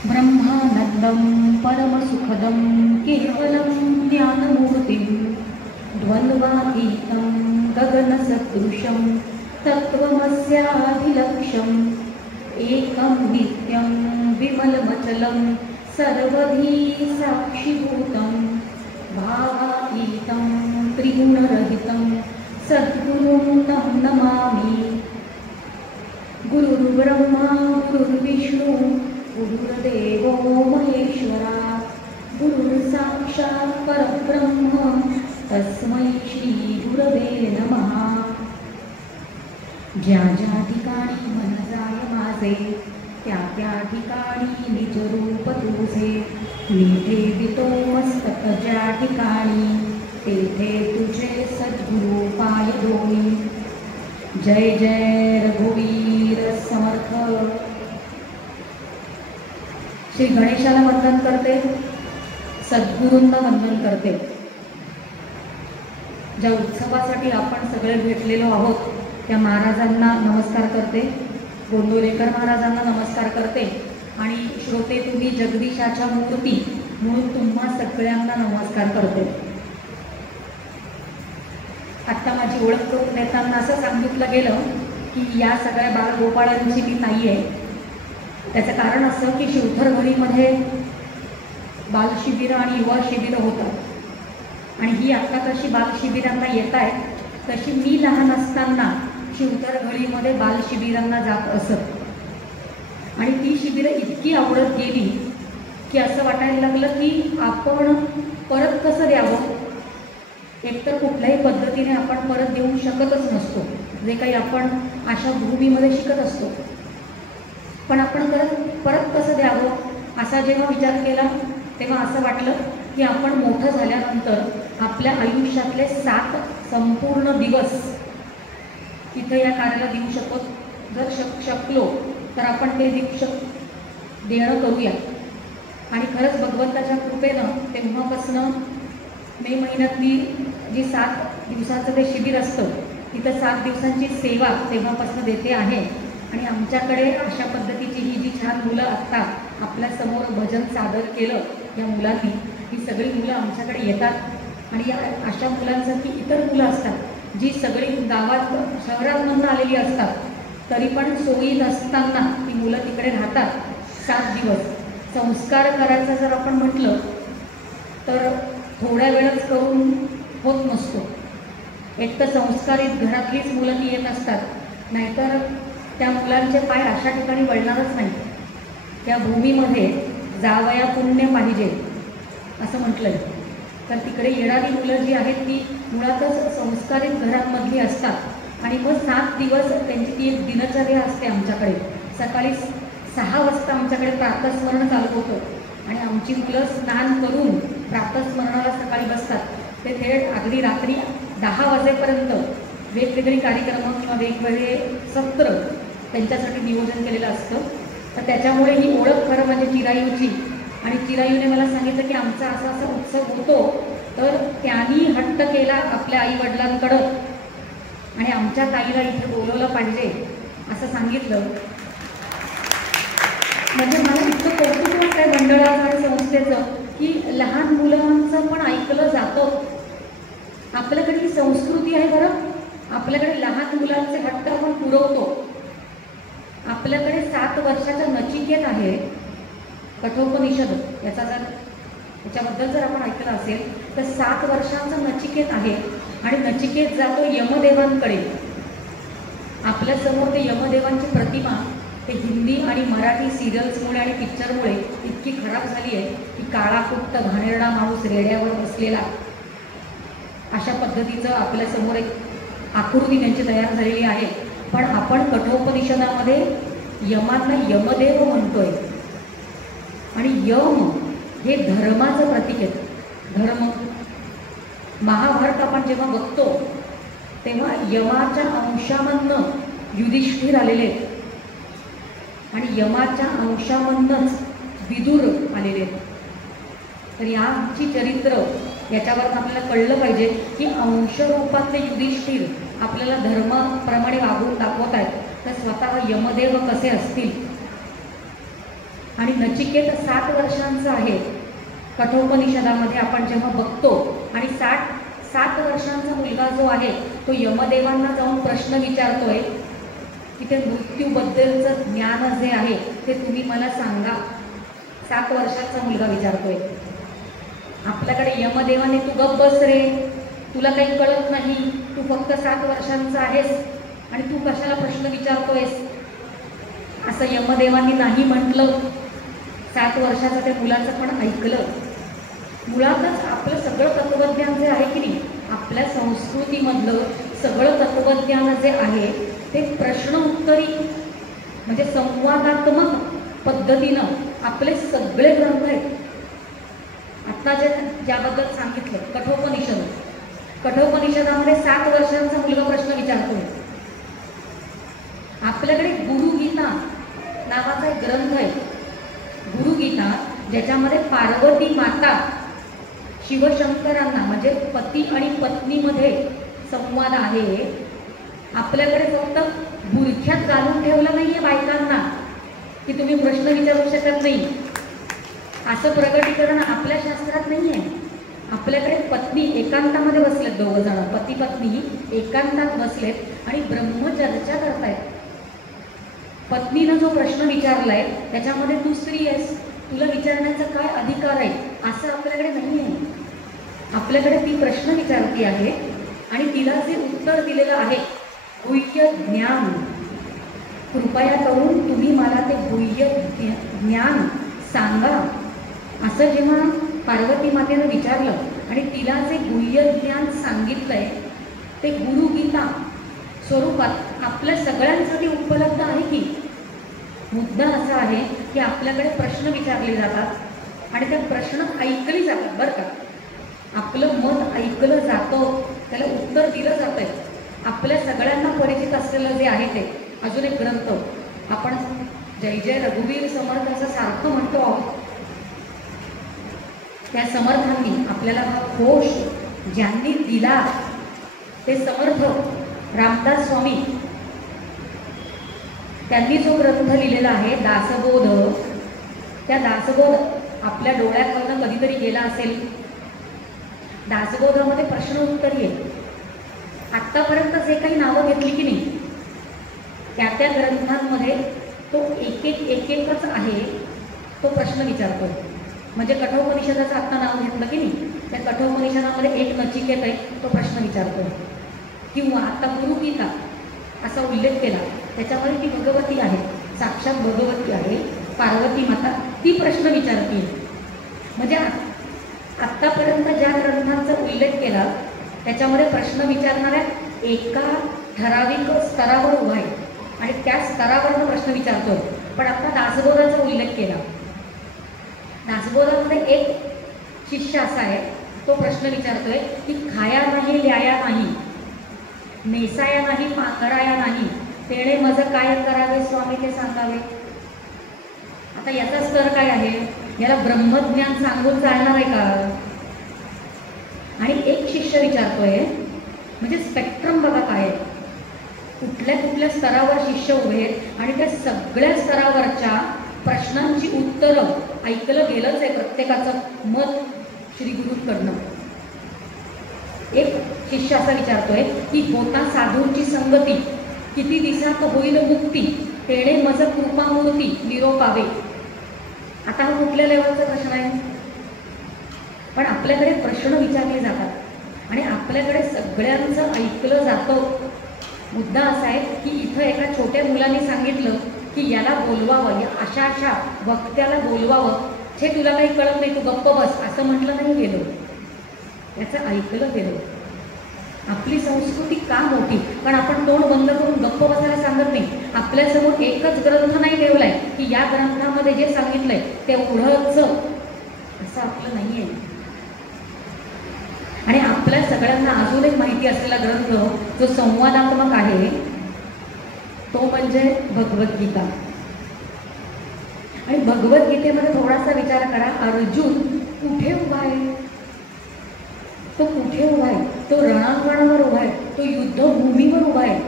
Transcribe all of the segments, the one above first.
ब्रह्मानन्दं परमसुखदं केवलं ज्ञानमूर्तिं द्वन्द्वातीतं गगनसदृशं तत्त्वमस्याभिलक्ष्यम् एकं नित्यं विमलमचलं सर्वधी साक्षिभूतं भावातीतं त्रिगुणरहितं सद्गुरुं तं नमामि। गुरुर्ब्रह्मा गुरुर्विष्णु गुरुर्देवो महेश्वरा गुरुर्साक्षात् परब्रह्म तस्मै श्री गुरवे नमः। ज्या ज्या ठिकाणी मन जाय माझे त्या त्या ठिकाणी निज रूप तुझे मी ठेवितो मस्तक ज्या ठिकाणी तेथे तुझे सद्गुरु पाय दोनी। जय जय रघुवीर समर्थ। श्री गणेशाला वंदन करते, सद्गुरूंना वंदन करते। ज्या उत्सवासाठी आपण सगळे भेटलेलो आहोत त्या महाराजांना नमस्कार करते, गोंदवलेकर महाराजांना नमस्कार करते आणि श्रोते तुम्ही जगदीशाच्या मूर्ती म्हणून तुम्हा सगळ्यांना नमस्कार करते। आत्ता माझी ओळख करून देताना असं सांगितलं गेलं की या सगळ्या बालगोपाळांची मी ताई आहे। त्याचं कारण असं की शिवथरघडीमध्ये बालशिबिरं आणि युवा शिबिरं होतात आणि ही आत्ता कशी बालशिबिरांना येत आहे तशी मी लहान असताना शिवथरघडीमध्ये बालशिबिरांना जात असत आणि ती शिबिरं इतकी आवडत गेली की असं वाटायला लागलं की आपण परत कसं द्यावं। एकतर कुठल्याही पद्धतीने आपण परत देऊ शकतच नसतो जे काही आपण अशा भूमीमध्ये शिकत असतो, पण आपण परत कसं द्यावं असा जेव्हा विचार केला तेव्हा असं वाटलं की आपण मोठं झाल्यानंतर आपल्या आयुष्यातले 7 संपूर्ण दिवस तिथं या कार्याला देऊ शकतो। जर शकलो तर आपण ते देणं करूया। आणि खरंच भगवंताच्या कृपेनं तेव्हापासनं मे महिन्यातली जी 7 दिवसाचं ते शिबिर असतं तिथं 7 दिवसांची सेवा तेव्हापासून देते आहे। आणि आमच्याकडे अशा पद्धतीची ही जी छान मुलं आत्ता आपल्यासमोर भजन सादर केलं या मुलांनी, ही सगळी मुलं आमच्याकडे येतात आणि या अशा मुलांसारखी इतर मुलं असतात जी सगळी गावात शहरांमधून आलेली असतात तरी पण सोयी नसताना ती मुलं तिकडे राहतात 7 दिवस। संस्कार करायचं जर आपण म्हटलं तर थोड्या वेळच करून होत नसतो। एक तर संस्कारित घरातलीच मुलं ती येत असतात, नाहीतर त्या मुलांचे पाय अशा ठिकाणी वळणारच नाही। त्या भूमीमध्ये जावया पुण्य पाहिजे असं म्हटलं आहे। तर तिकडे येणारी मुलं जी आहेत ती मुळातच संस्कारित घरांमधली असतात आणि मग 7 दिवस त्यांची ती एक दिनचर्या असते आमच्याकडे। सकाळी 6 वाजता आमच्याकडे प्रातःस्मरण चालू होतं आणि आमची मुलं स्नान करून प्रातःस्मरणाला सकाळी बसतात ते थेट अगदी रात्री 10 वाजेपर्यंत वेगवेगळी कार्यक्रम किंवा वेगवेगळे सत्र त्यांच्यासाठी नियोजन केलेलं असतं। तर त्याच्यामुळे ही ओळख खरं म्हणजे चिरायूची। आणि चिरायूने मला सांगितलं की आमचा असा असा उत्सव होतो तर त्यांनी हट्ट केला आपल्या आईवडिलांकडं आणि आमच्या ताईला इथे बोलवलं पाहिजे असं सांगितलं। म्हणजे मला इतकं कौतुक वाटतंय मंडळाचं आणि संस्थेचं की लहान मुलांचं पण ऐकलं जातं। आपल्याकडे ही संस्कृती आहे बरं, आपल्याकडे लहान मुलांचे हट्ट आपण पुरवतो। आपल्याकडे 7 वर्षाचा नचिकेत आहे, कठोपनिषद याच्याबद्दल जर आपण ऐकलं असेल तर 7 वर्षांचा नचिकेत आहे आणि नचिकेत जातो यमदेवांकडे। आपल्यासमोर ते यमदेवांची प्रतिमा ते हिंदी आणि मराठी सिरियल्समुळे आणि पिक्चरमुळे इतकी खराब झाली आहे की काळा कुट्ट घाणेरडा माणूस रेड्यावर बसलेला अशा पद्धतीचं आपल्यासमोर एक आकृती त्यांची तयार झालेली आहे। पण आपण कठोपनिषदामध्ये यमांना यमदेव म्हणतोय आणि यम हे धर्माचं प्रतीक आहे। धर्म महाभारत आपण जेव्हा बघतो तेव्हा यमाच्या अंशामधनं युधिष्ठिर आलेले आहेत आणि यमाच्या अंशामधनंच विदुर आलेले आहेत। तर याची चरित्र याच्यावर आपल्याला कळलं पाहिजे की अंशरूपातले युधिष्ठिर आपल्याला धर्माप्रमाणे वागून दाखवत आहेत तर स्वतः यमदेव कसे असतील। आणि नचिकेत 7 वर्षांचा आहे. कठोपनिषदामध्ये आपण जेव्हा बघतो आणि 7 वर्षांचा मुलगा जो आहे तो यमदेवांना जाऊन प्रश्न विचारतोय की ते मृत्यूबद्दलचं ज्ञान जे आहे ते तुम्ही मला सांगा. 7 वर्षाचा मुलगा विचारतोय. आपल्याकडे यमदेवाने तू गप्प बस रे, तुला काही कळत नाही, तू फक्त 7 वर्षांचा आहेस आणि तू कशाला प्रश्न विचारतोयस, असं यमदेवांनी नाही म्हटलं. 7 वर्षाचं त्या मुलाचं पण ऐकलं. मुळातच आपलं सगळं तत्वज्ञान जे आहे की नाही, आपल्या संस्कृतीमधलं सगळं तत्वज्ञान जे आहे ते प्रश्न उत्तरी म्हणजे संवादात्मक पद्धतीनं आपले सगळे ग्रंथ आहेत. आत्ता ज्याबद्दल सांगितलं कठोपनिषदामध्ये 7 वर्षांचा मुलगा प्रश्न विचारतोय. आपल्याकडे गुरुगीता नावाचा एक ग्रंथ आहे. गुरुगीता ज्याच्यामध्ये पार्वती माता शिवशंकरांना म्हणजे पती आणि पत्नीमध्ये संवाद आहे. आपल्याकडे फक्त बुरख्यात घालून ठेवलं नाहीये बायकांना की तुम्ही प्रश्न विचारू शकत नाही, असं प्रगटीकरण आपल्या शास्त्रात नाही आहे. आपल्याकडे पत्नी एकांतामध्ये बसलेत, 2 जण पती पत्नी एकांतात बसलेत आणि ब्रह्मचर्चा करतायत. पत्नीनं जो प्रश्न विचारलाय त्याच्यामध्ये तू स्त्री आहेस, तुला विचारण्याचा काय अधिकार आहे, असं आपल्याकडे नाही आहे. आपल्याकडे ती प्रश्न विचारती आहे आणि तिला जे उत्तर दिलेलं आहे गुह्य ज्ञान, कृपया करून तुम्ही मला ते गुह्य ज्ञान सांगा, असं जेव्हा पार्वती मातेनं विचारलं आणि तिला जे गुह्य ज्ञान सांगितलंय ते गुरुगीता स्वरूपात आपल्या सगळ्यांसाठी उपलब्ध आहे. की मुद्दा असा आहे की आपल्याकडे प्रश्न विचारले जातात आणि त्या प्रश्न ऐकली जातात. बरं का, आपलं मत ऐकलं जातं, त्याला उत्तर दिलं जातंय. आपल्या सगळ्यांना परिचित असलेलं जे आहे ते अजून एक ग्रंथ आपण जय जय रघुवीर समर्थ असं सारखं म्हणतो आहोत. त्या समर्थांनी आपल्याला हा कोश ज्यांनी दिला ते समर्थ रामदास स्वामी, त्यांनी जो ग्रंथ लिहिलेला आहे दासबोध, त्या दासबोध आपल्या डोळ्याकडनं कधीतरी गेला असेल. दासबोधामध्ये प्रश्न उत्तरी आहे. आत्तापर्यंत जे काही नावं घेतली की नाही त्या ग्रंथांमध्ये तो एकच आहे तो प्रश्न विचारतो. म्हणजे कठोपनिषदाचं आत्ता नाव घेतलं की नाही, त्या कठोपनिषदामध्ये एक नचिकेत आहे, तो प्रश्न विचारतो. किंवा आता गुरुगीता असा उल्लेख केला, त्याच्यामध्ये ती भगवती आहे, साक्षात भगवती आहे पार्वती माता, ती प्रश्न विचारते. म्हणजे आत्तापर्यंत ज्या ग्रंथांचा उल्लेख केला त्याच्यामध्ये प्रश्न विचारणाऱ्या एका ठराविक स्तरावर उभा आहे आणि त्या स्तरावरनं प्रश्न विचारतो. पण आता दासबोधाचा उल्लेख केला. दासबोधामध्ये एक शिष्य असा आहे, तो प्रश्न विचारतोय की खाया नाही ल्याया नाही, नेसाया नाही पांघराया नाही, तेणे मज काय करावे स्वामी ते सांगावे. आता याचा स्तर काय आहे, याला ब्रह्मज्ञान सांगून चालणार आहे का? आणि एक शिष्य विचारतोय, म्हणजे स्पेक्ट्रम बघा काय आहे, कुठल्या स्तरावर शिष्य उभे आहेत आणि त्या सगळ्या स्तरावरच्या प्रश्नांची उत्तरं ऐकलं गेलंच आहे प्रत्येकाचं मत श्री गुरूंकडनं. एक शिष्य असा विचारतोय की होता साधूंची संगती, किती दिवसात होईल मुक्ती, तेणे मज कृपामूर्ती निरोपावे. आता हा कुठल्या लेवलचा प्रश्न आहे? पण आपल्याकडे प्रश्न विचारले जातात आणि आपल्याकडे सगळ्यांचं ऐकलं जातं. मुद्दा असा आहे की इथं एका छोट्या मुलाने सांगितलं की याला बोलवावं, या अशा वक्त्याला बोलवावं, हे तुला काही कळत नाही, तू गप्प बस, असं म्हटलं नाही गेलं, याचं ऐकलं गेलं. आपली संस्कृती का मोठी, पण आपण तोंड बंद करून गप्प बसायला सांगत नाही. आपल्यासमोर एकच ग्रंथ नाही ठेवलाय की या ग्रंथामध्ये जे सांगितलंय ते उघडच, असं आपलं नाही आहे. आणि आपल्या सगळ्यांना अजून एक माहिती असलेला ग्रंथ जो संवादात्मक आहे तो म्हणजे भगवद्गीता. आणि भगवद्गीतेमध्ये थोडासा विचार करा, अर्जुन कुठे उभा आहे? तो कुठे उभा आहे? तो रणांगणावर उभा आहे, तो युद्धभूमीवर उभा आहे.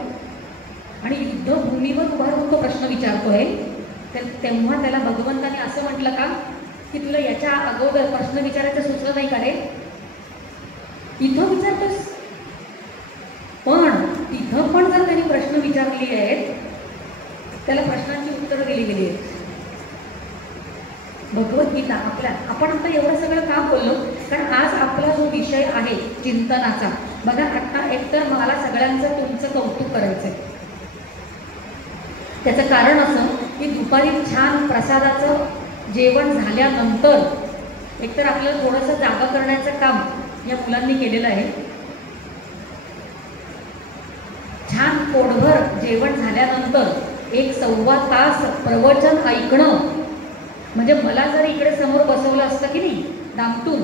आणि युद्धभूमीवर उभा राहून तो प्रश्न विचारतोय तेव्हा त्याला भगवंताने असं म्हटलं का की तुला याच्या अगोदर प्रश्न विचारायचं सुचलं नाही का रे, इथं विचारतोस. पण तिथं पण जर त्यांनी प्रश्न विचारले आहेत, त्याला प्रश्नांची उत्तरं दिली गेली आहेत. भगवद्गीता आपल्या, आपण आता एवढं सगळं का बोललो, कारण आज आपला जो विषय आहे चिंतनाचा, बघा आता एकतर मला सगळ्यांचं तुमचं कौतुक करायचं आहे. त्याचं कारण असं की दुपारी छान प्रसादाचं जेवण झाल्यानंतर एकतर आपल्याला थोडंसं जागा करण्याचं काम या मुलांनी केलेलं आहे. छान पोटभर जेवण झाल्यानंतर 1-1.25 तास प्रवचन ऐकणं, म्हणजे मला जर इकडे समोर बसवलं असतं की नाही दामटून,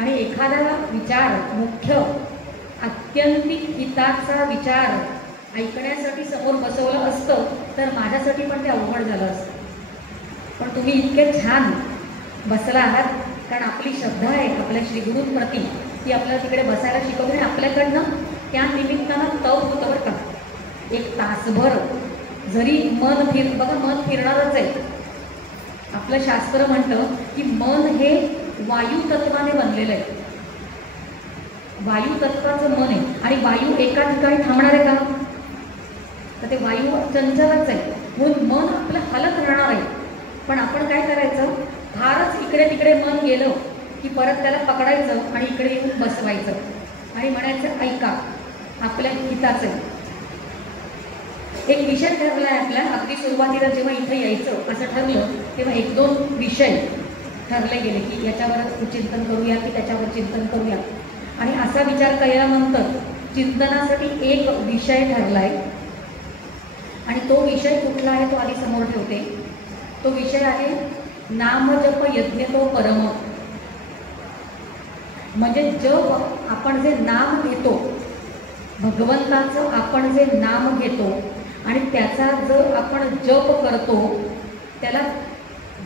आणि एखादा विचार मुख्य आत्यंतिक हिताचा विचार ऐकण्यासाठी समोर बसवलं असतं तर माझ्यासाठी पण ते अवघड झालं असतं. पण तुम्ही इतके छान बसला आहात, कारण आपली श्रद्धा आहे आपल्या श्रीगुरूंप्रती, ती आपल्याला तिकडे बसायला शिकवली. आणि आपल्याकडनं त्या निमित्तानं तव होतं बरं का. 1 तासभर जरी मन बघा मन फिरणारच आहे. आपलं शास्त्र म्हणतं की मन हे वायू तत्वाने बनलेलं आहे. वायू तत्वाचं मन आहे, आणि वायू एका ठिकाणी थांबणार आहे का, तर ते वायू चंचलच आहे, म्हणून मन आपलं हलत राहणार आहे. पण आपण काय करायचं, फारच इकडे तिकडे मन गेलं की परत त्याला पकडायचं आणि इकडे येऊन बसवायचं आणि म्हणायचं ऐका आपल्या हिताचं आहे. एक विषय ठरला आहे आपल्या, अगदी सुरुवातीला जेव्हा इथं यायचं असं ठरलं तेव्हा 1-2 विषय ठरले गेले की याच्यावर चिंतन करूया की त्याच्यावर चिंतन करूया. आणि असा विचार केल्यानंतर चिंतनासाठी एक विषय ठरला आहे, आणि तो विषय कुठला आहे तो आधी समोर ठेवते. तो विषय आहे नामजप यज्ञ तो परम. म्हणजे जप, आपण जे नाम घेतो भगवंताचं, आपण जे नाम घेतो आणि त्याचा जर आपण जप करतो, त्याला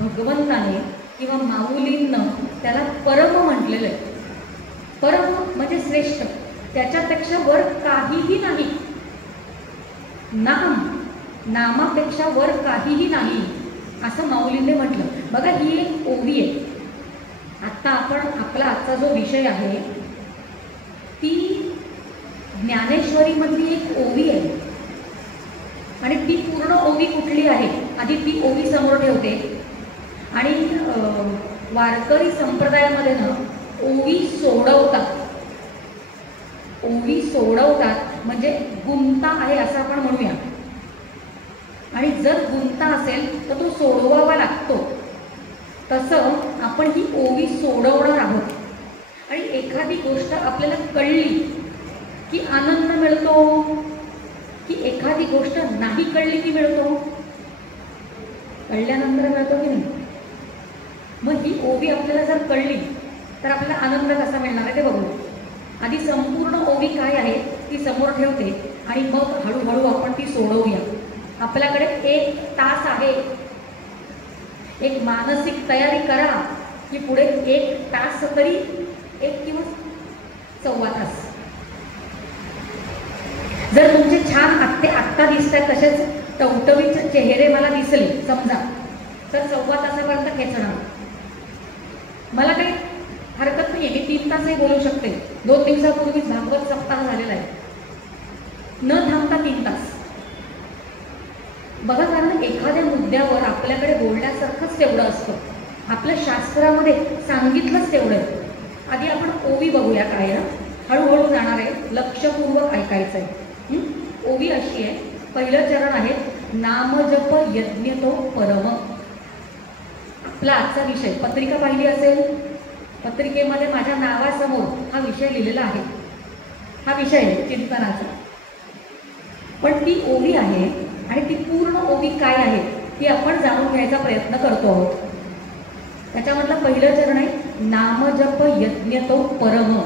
भगवंताने किंवा माऊलींनं त्याला परम म्हटलेलं आहे. परम म्हणजे श्रेष्ठ, त्याच्यापेक्षा वर काहीही नाही. नामापेक्षा वर काहीही नाही असं माऊलींनी म्हटलं. बघा ही एक ओवी आहे. आत्ता आपण आपला आजचा जो विषय आहे ती ज्ञानेश्वरीमधली एक ओवी आहे, आणि ती पूर्ण ओवी कुठली आहे आधी ती ओवी समोर ठेवते. आणि वारकरी संप्रदायामध्ये ना ओवी सोडवतात म्हणजे गुंता आहे असं आपण म्हणूया. आणि जर गुंता असेल तर तो सोडवावा लागतो. तसं आपण ही ओवी सोडवणार आहोत. आणि एखादी गोष्ट आपल्याला कळली की आनंद मिळतो, की एखादी गोष्ट नाही कळली की मिळतो, कळल्यानंतर मिळतो की नाही. मग ही ओवी आपल्याला जर कळली तर आपल्याला आनंद कसा मिळणार आहे ते बघू. आधी संपूर्ण ओवी काय आहे ती समोर ठेवते आणि मग हळूहळू आपण ती सोडवूया. आपल्याकडे 1 तास आहे. एक मानसिक तयारी करा की पुढे 1 तास तरी 1 किंवा 1.25 तास जर तुमचे छान आत्ता दिसतात तसेच टवटवीत चेहरे मला दिसले समजा, तर 1.25 तासापर्यंत खेचणार. मला काही हरकत नाही, मी 3 तासही बोलू शकते. 2 दिवसापूर्वीच भागवत सप्ताह झालेला आहे, न थांबता 3 तास. बघा, कारण एखाद्या मुद्द्यावर आपल्याकडे बोलण्यासारखंच तेवढं असतं. आपल्या शास्त्रामध्ये सांगितलंच तेवढं आहे. आधी आपण ओवी बघूया काय आहे. हळूहळू जाणार आहे, लक्षपूर्वक ऐकायचं आहे. ओवी अशी आहे. पहिलं चरण आहे नामजप यज्ञ तो परम. आपला आजचा विषय पत्रिका पाहिली असेल, पत्रिकेमध्ये माझ्या नावासमोर हा विषय लिहिलेला आहे. हा विषय आहे चिंतनाचा. पण ती ओवी आहे आणि ती पूर्ण ओवी काय आहे ती आपण जाणून घ्यायचा प्रयत्न करतो आहोत. त्याच्यामधलं पहिलं चरण आहे नामजप यज्ञ तो परम.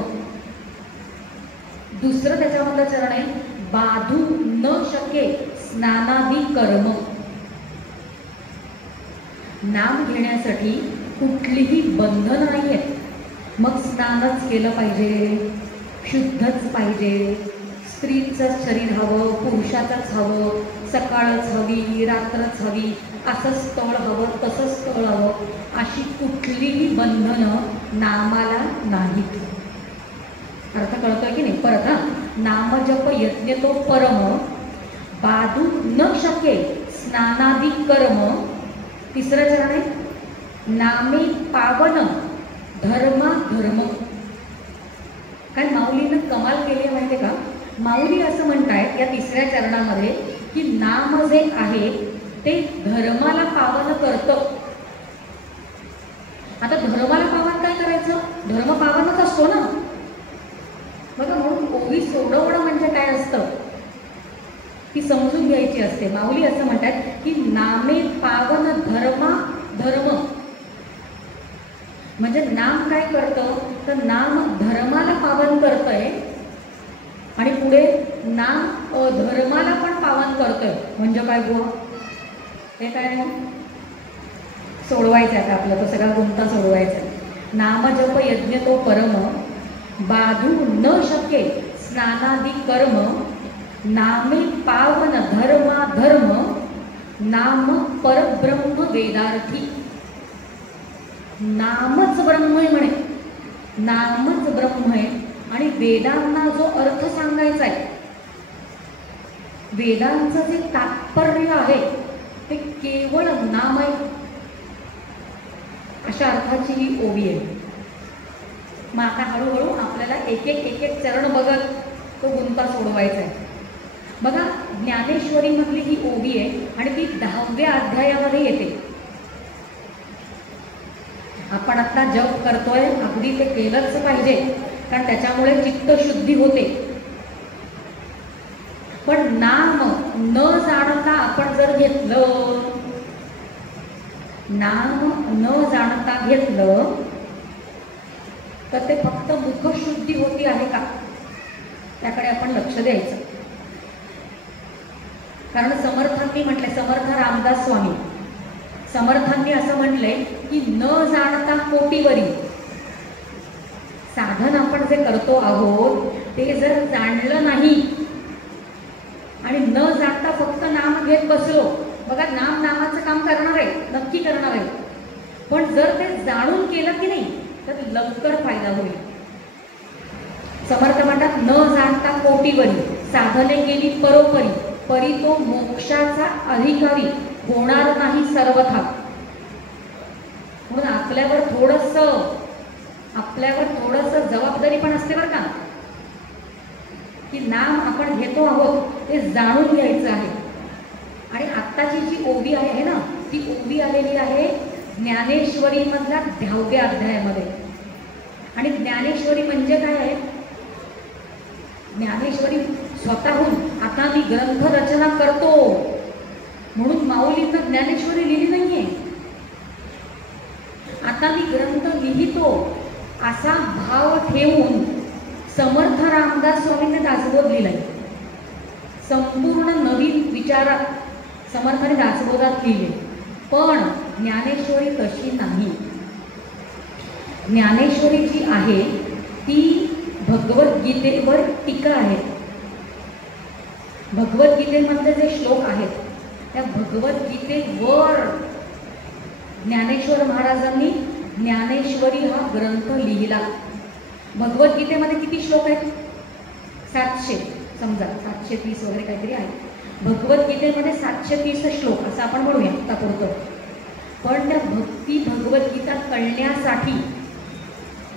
दुसरं त्याच्यामधलं चरण आहे बाधू न शके स्नानादी कर्म. नाम घेण्यासाठी कुठलीही बंधन नाही आहेत. मग स्नानच केलं पाहिजे, शुद्धच पाहिजे, स्त्रीचं शरीर हवं, पुरुषाचंच हवं, सकाळच हवी, रात्रच हवी, असं स्थळ हवं तसं स्थळ हवं अशी कुठलीही बंधनं नामाला नाहीत. अर्थ कळतोय की नाही? परत हा, नामजप यज्ञ तो परम बाधू न शके स्नानादी कर्म. तिसरं चरण आहे, नामे पावन धर्मा धर्म. काय माऊलीनं कमाल केली आहे माहिती आहे का? माऊली असं म्हणतायत या तिसऱ्या चरणामध्ये की नाम जे आहे ते धर्माला पावन करतं. आता धर्माला पावन काय करायचं? धर्म पावनच असतो ना. बघा, म्हणून ओवी सोडवणं म्हणजे काय असतं ती समजून घ्यायची असते. माऊली असं म्हणतात की नामे पावन धर्मा धर्म. म्हणजे नाम काय करतं तर नाम धर्माला पावन करतंय आणि पुढे नाम धर्माला पण पावन करतोय. म्हणजे काय बुवा? हे काय सोडवायचं आहे आपलं, तो सगळा गुंता सोडवायचा आहे. नामजप यज्ञ तो परम बाधू न शके स्नानादी कर्म नामे पावन धर्मा धर्म नाम परब्रह्म वेदार्थी. नामच ब्रह्म आहे म्हणे, नामच ब्रह्म आहे. आणि वेदांना जो अर्थ सांगायचा आहे, वेदांचं जे तात्पर्य आहे ते केवळ नाम आहे, अशा अर्थाची ही ओवी आहे. मग आता हळूहळू आपल्याला एक एक चरण बघत तो गुंता सोडवायचा आहे. बघा, ज्ञानेश्वरी मधली ही ओवी आहे आणि ती 10व्या अध्यायामध्ये येते. आपण आता जप करतोय, अगदी ते केलंच पाहिजे, कारण त्याच्यामुळे चित्तशुद्धी होते. पण नाम न जाणता आपण जर घेतलं, नाम न जाणता घेतलं तर ते फक्त मुखशुद्धी होती आहे का, त्याकडे आपण लक्ष द्यायचं. कारण समर्थांनी म्हटले, समर्थ रामदास स्वामी समर्थांनी असं म्हटले की न जाणता कोटीवरी. साधन आपण जे करतो आहोत ते जर जाणलं नाही आणि न जाणता फक्त नाम घेत बसलो, बघा नाम नामाचं काम करणार आहे, नक्की करणार आहे, पण जर ते जाणून केलं की नाही तर लवकर फायदा होईल. समर्थ म्हणतात न जाणता कोटीवरी साधने केली परोपरी परी तो मोक्षाचा अधिकारी होणार नाही सर्वथा. म्हणून आपल्यावर थोडंसं जबाबदारी पण असते बरं का, की नाम आपण घेतो आहोत ते जाणून घ्यायचं आहे. आणि आत्ताची जी ओवी आहे ना, ती ओवी आलेली आहे ज्ञानेश्वरी मधल्या 10व्या अध्यायामध्ये. आणि ज्ञानेश्वरी म्हणजे काय आहे? ज्ञानेश्वरी स्वतःहून आता मी ग्रंथ रचना करतो म्हणून माऊलींना ज्ञानेश्वरी लिहिली नाहीये. आता मी ग्रंथ लिहितो असा भाव ठेवून समर्थ रामदास स्वामींनी दासबोध लिहिलाय. संपूर्ण नवीन विचारात समर्थाने दासबोधात लिहिले. पण ज्ञानेश्वरी तशी नाही. ज्ञानेश्वरी जी आहे ती भगवद्गीतेवर टीका आहे. भगवद्गीतेमध्ये जे श्लोक आहेत त्या भगवद्गीतेवर ज्ञानेश्वर महाराजांनी ज्ञानेश्वरी हा ग्रंथ लिहिला. भगवद्गीतेमध्ये किती श्लोक आहेत? 700, समजा 730 वगैरे काहीतरी आहे. भगवद्गीतेमध्ये 730 श्लोक असं आपण म्हणूया तात्पुरतं. पण त्या भगवद्गीता कळण्यासाठी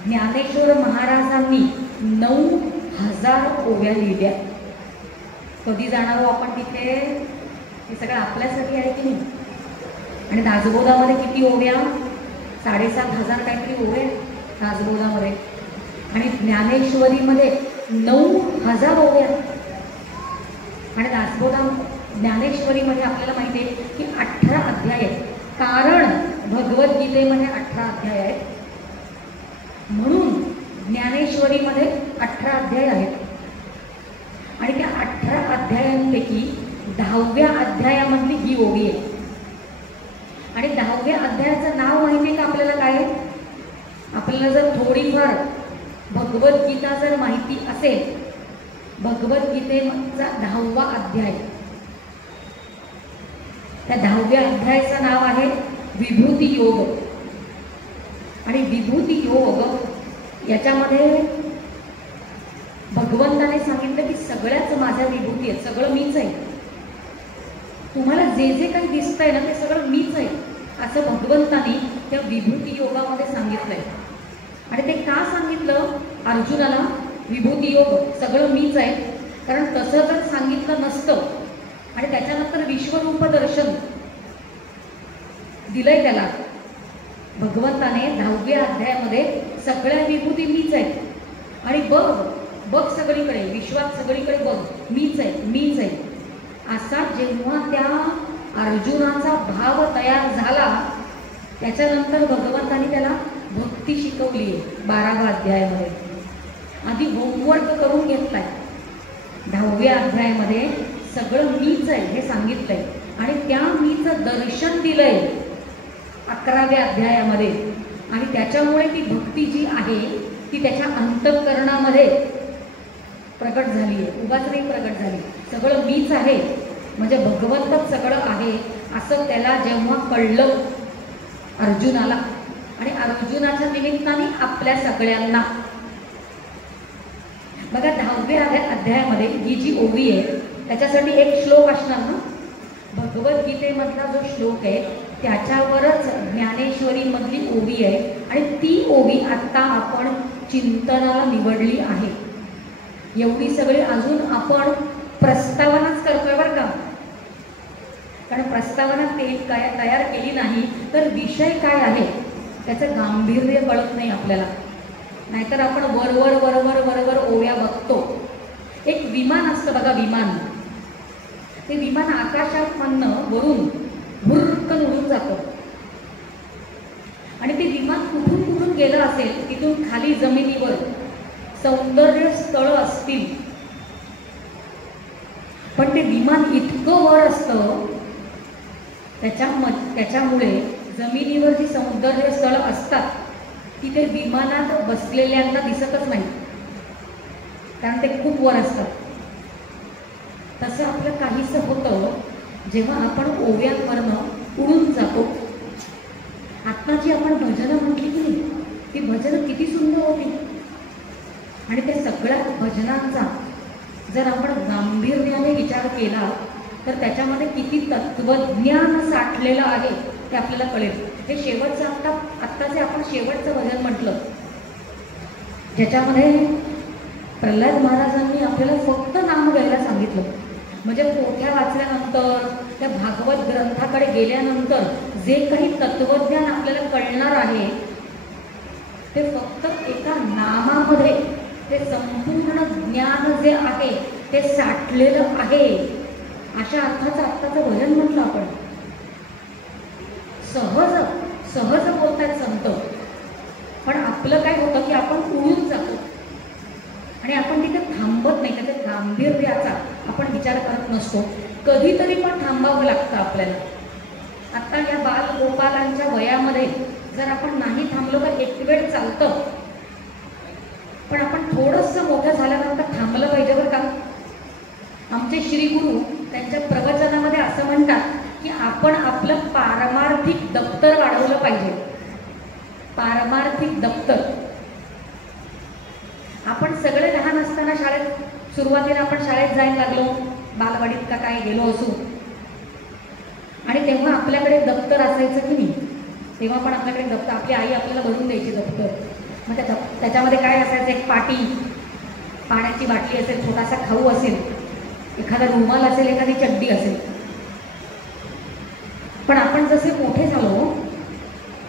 ज्ञानेश्वर महाराजांनी 9000 ओव्या लिहिल्या. कधी जाणार हो आपण तिथे? हे सगळं आपल्यासाठी आहे की नाही? आणि दासबोधामध्ये किती ओव्या? 7500 काहीतरी ओव्या दासबोधामध्ये. आणि ज्ञानेश्वरीमध्ये 9000 ओव्या. आणि ज्ञानेश्वरीमध्ये आपल्याला माहिती आहे की 18 अध्याय आहेत. कारण भगवद्गीतेमध्ये 18 अध्याय आहेत, म्हणून ज्ञानेश्वरीमध्ये 18 अध्याय आहेत. आणि त्या 18 अध्यायांपैकी 10व्या अध्यायामधली ही ओवी आहे. आणि 10व्या अध्यायाचं नाव माहिती आहे का आपल्याला काय? आपल्याला जर थोडीफार भगवद्गीता जर माहिती असेल, भगवद्गीतेचा 10वा अध्याय त्या 10व्या अध्यायाचं नाव आहे विभूती योग. आणि विभूती योग याच्यामध्ये भगवंताने सांगितलं की सगळ्याच माझ्या विभूती आहेत, सगळं मीच आहे. तुम्हाला जे जे काही दिसतंय ना ते सगळं मीच आहे असं भगवंतानी त्या विभूती योगामध्ये सांगितलंय. आणि ते का सांगितलं अर्जुनाला विभूती योग सगळं मीच आहे? कारण तसं जर सांगितलं नसतं आणि त्याच्यानंतर विश्वरूप दर्शन दिलंय त्याला भगवंताने 10व्या अध्यायामध्ये सगळ्या विभूती मीच आहेत आणि बघ बघ सगळीकडे, विश्वात सगळीकडे बघ, मीच आहे मीच आहे असा जेव्हा त्या अर्जुनाचा भाव तयार झाला त्याच्यानंतर भगवंताने त्याला भक्ती शिकवली आहे 12व्या अध्यायामध्ये. आधी होमवर्क करून घेतलाय. 10व्या अध्यायामध्ये सगळं मीच आहे हे सांगितलंय आणि त्या मीचं दर्शन दिलंय 11व्या अध्यायामध्ये. आणि त्याच्यामुळे ती भक्ती जी आहे ती त्याच्या अंतःकरणामध्ये प्रकट झाली आहे, उगाच नाही प्रकट झाली. सगळं मीच आहे म्हणजे भगवंतच सगळं आहे असं त्याला जेव्हा कळलं अर्जुनाला आणि अर्जुनाच्या निमित्ताने आपल्या सगळ्यांना. बघा 10व्या अध्यायामध्ये ही जी ओवी आहे त्याच्यासाठी एक श्लोक असणार ना. भगवद्गीतेमधला जो श्लोक आहे त्याच्यावरच ज्ञानेश्वरी मधली ओवी आहे आणि ती ओवी आता आपण चिंतनाला निवडली आहे. एवढी सगळी अजून आपण प्रस्तावनाच करतोय बरं का. कारण प्रस्तावना तयार केली नाही तर विषय काय आहे त्याचं गांभीर्य कळत नाही आपल्याला. नाहीतर आपण वरवर वरवर वरवर ओव्या बघतो. एक विमान असतं बघा, विमान. ते विमान आकाशात मधनं वरून भुर्रकन उडून जातं आणि ते विमान कुठून कुठून गेलं असेल तिथून खाली जमिनीवर सौंदर्य स्थळ असतील पण ते विमान इतकं वर असतं त्याच्यामुळे जमिनीवर जी सौंदर्य स्थळ असतात तिथे विमानात बसलेल्यांना दिसतच नाही कारण ते खूप वर असतात. तसं आपलं काहीसं होतं जेव्हा आपण ओव्यांवरनं उडून जातो. आत्ताची आपण भजनं म्हटली की नाही ती भजनं किती सुंदर होती आणि त्या सगळ्या भजनांचा जर आपण गांभीर्याने विचार केला तर त्याच्यामध्ये किती तत्वज्ञान साठलेलं आहे ते आपल्याला कळेल. हे शेवटचं आत्ताचे आपण शेवटचं भजन म्हटलं ज्याच्यामध्ये प्रल्हाद महाराजांनी आपल्याला फक्त नाम घ्यायला सांगितलं. म्हणजे पोथ्या वाचल्यानंतर त्या भागवत ग्रंथाकडे गेल्यानंतर जे काही तत्वज्ञान आपल्याला कळणार आहे ते फक्त एका नामामध्ये ते संपूर्ण ज्ञान जे आहे ते साठलेलं आहे. अशा अर्थाचं आत्ताचं भजन म्हटलं आपण. सहज सहज बोलतात संत पण आपलं काय होतं की आपण उडून जातो आणि आपण तिथे थांबत नाही. त्याच्या गांभीर्याचा आपण विचार करत नसतो. कधीतरी पण थांबावं लागतं आपल्याला. आत्ता या बाल गोपालांच्या वयामध्ये जर आपण नाही थांबलो तर एक वेळ चालतं पण आपण थोडंसं मोठं झाल्यानंतर थांबलं पाहिजे बरं का. आमचे श्रीगुरु त्यांच्या प्रवचनामध्ये असं म्हणतात की आपण आपलं पारमार्थिक दप्तर वाढवलं पाहिजे. पारमार्थिक दप्तर. आपण सगळे लहान असताना शाळेत सुरुवातीला आपण शाळेत जायला लागलो, बालवाडीत का काय गेलो असू आणि तेव्हा आपल्याकडे दप्तर असायचं की नाही. तेव्हा पण आपल्याकडे दप्तर आपली आई आपल्याला भरून द्यायची दप्तर. मग त्याच्यामध्ये काय असायचं, एक पाटी, पाण्याची बाटली असेल, छोटासा खाऊ असेल, एखादा रुमाल असेल, एखादी चड्डी असेल. पण आपण जसे मोठे झालो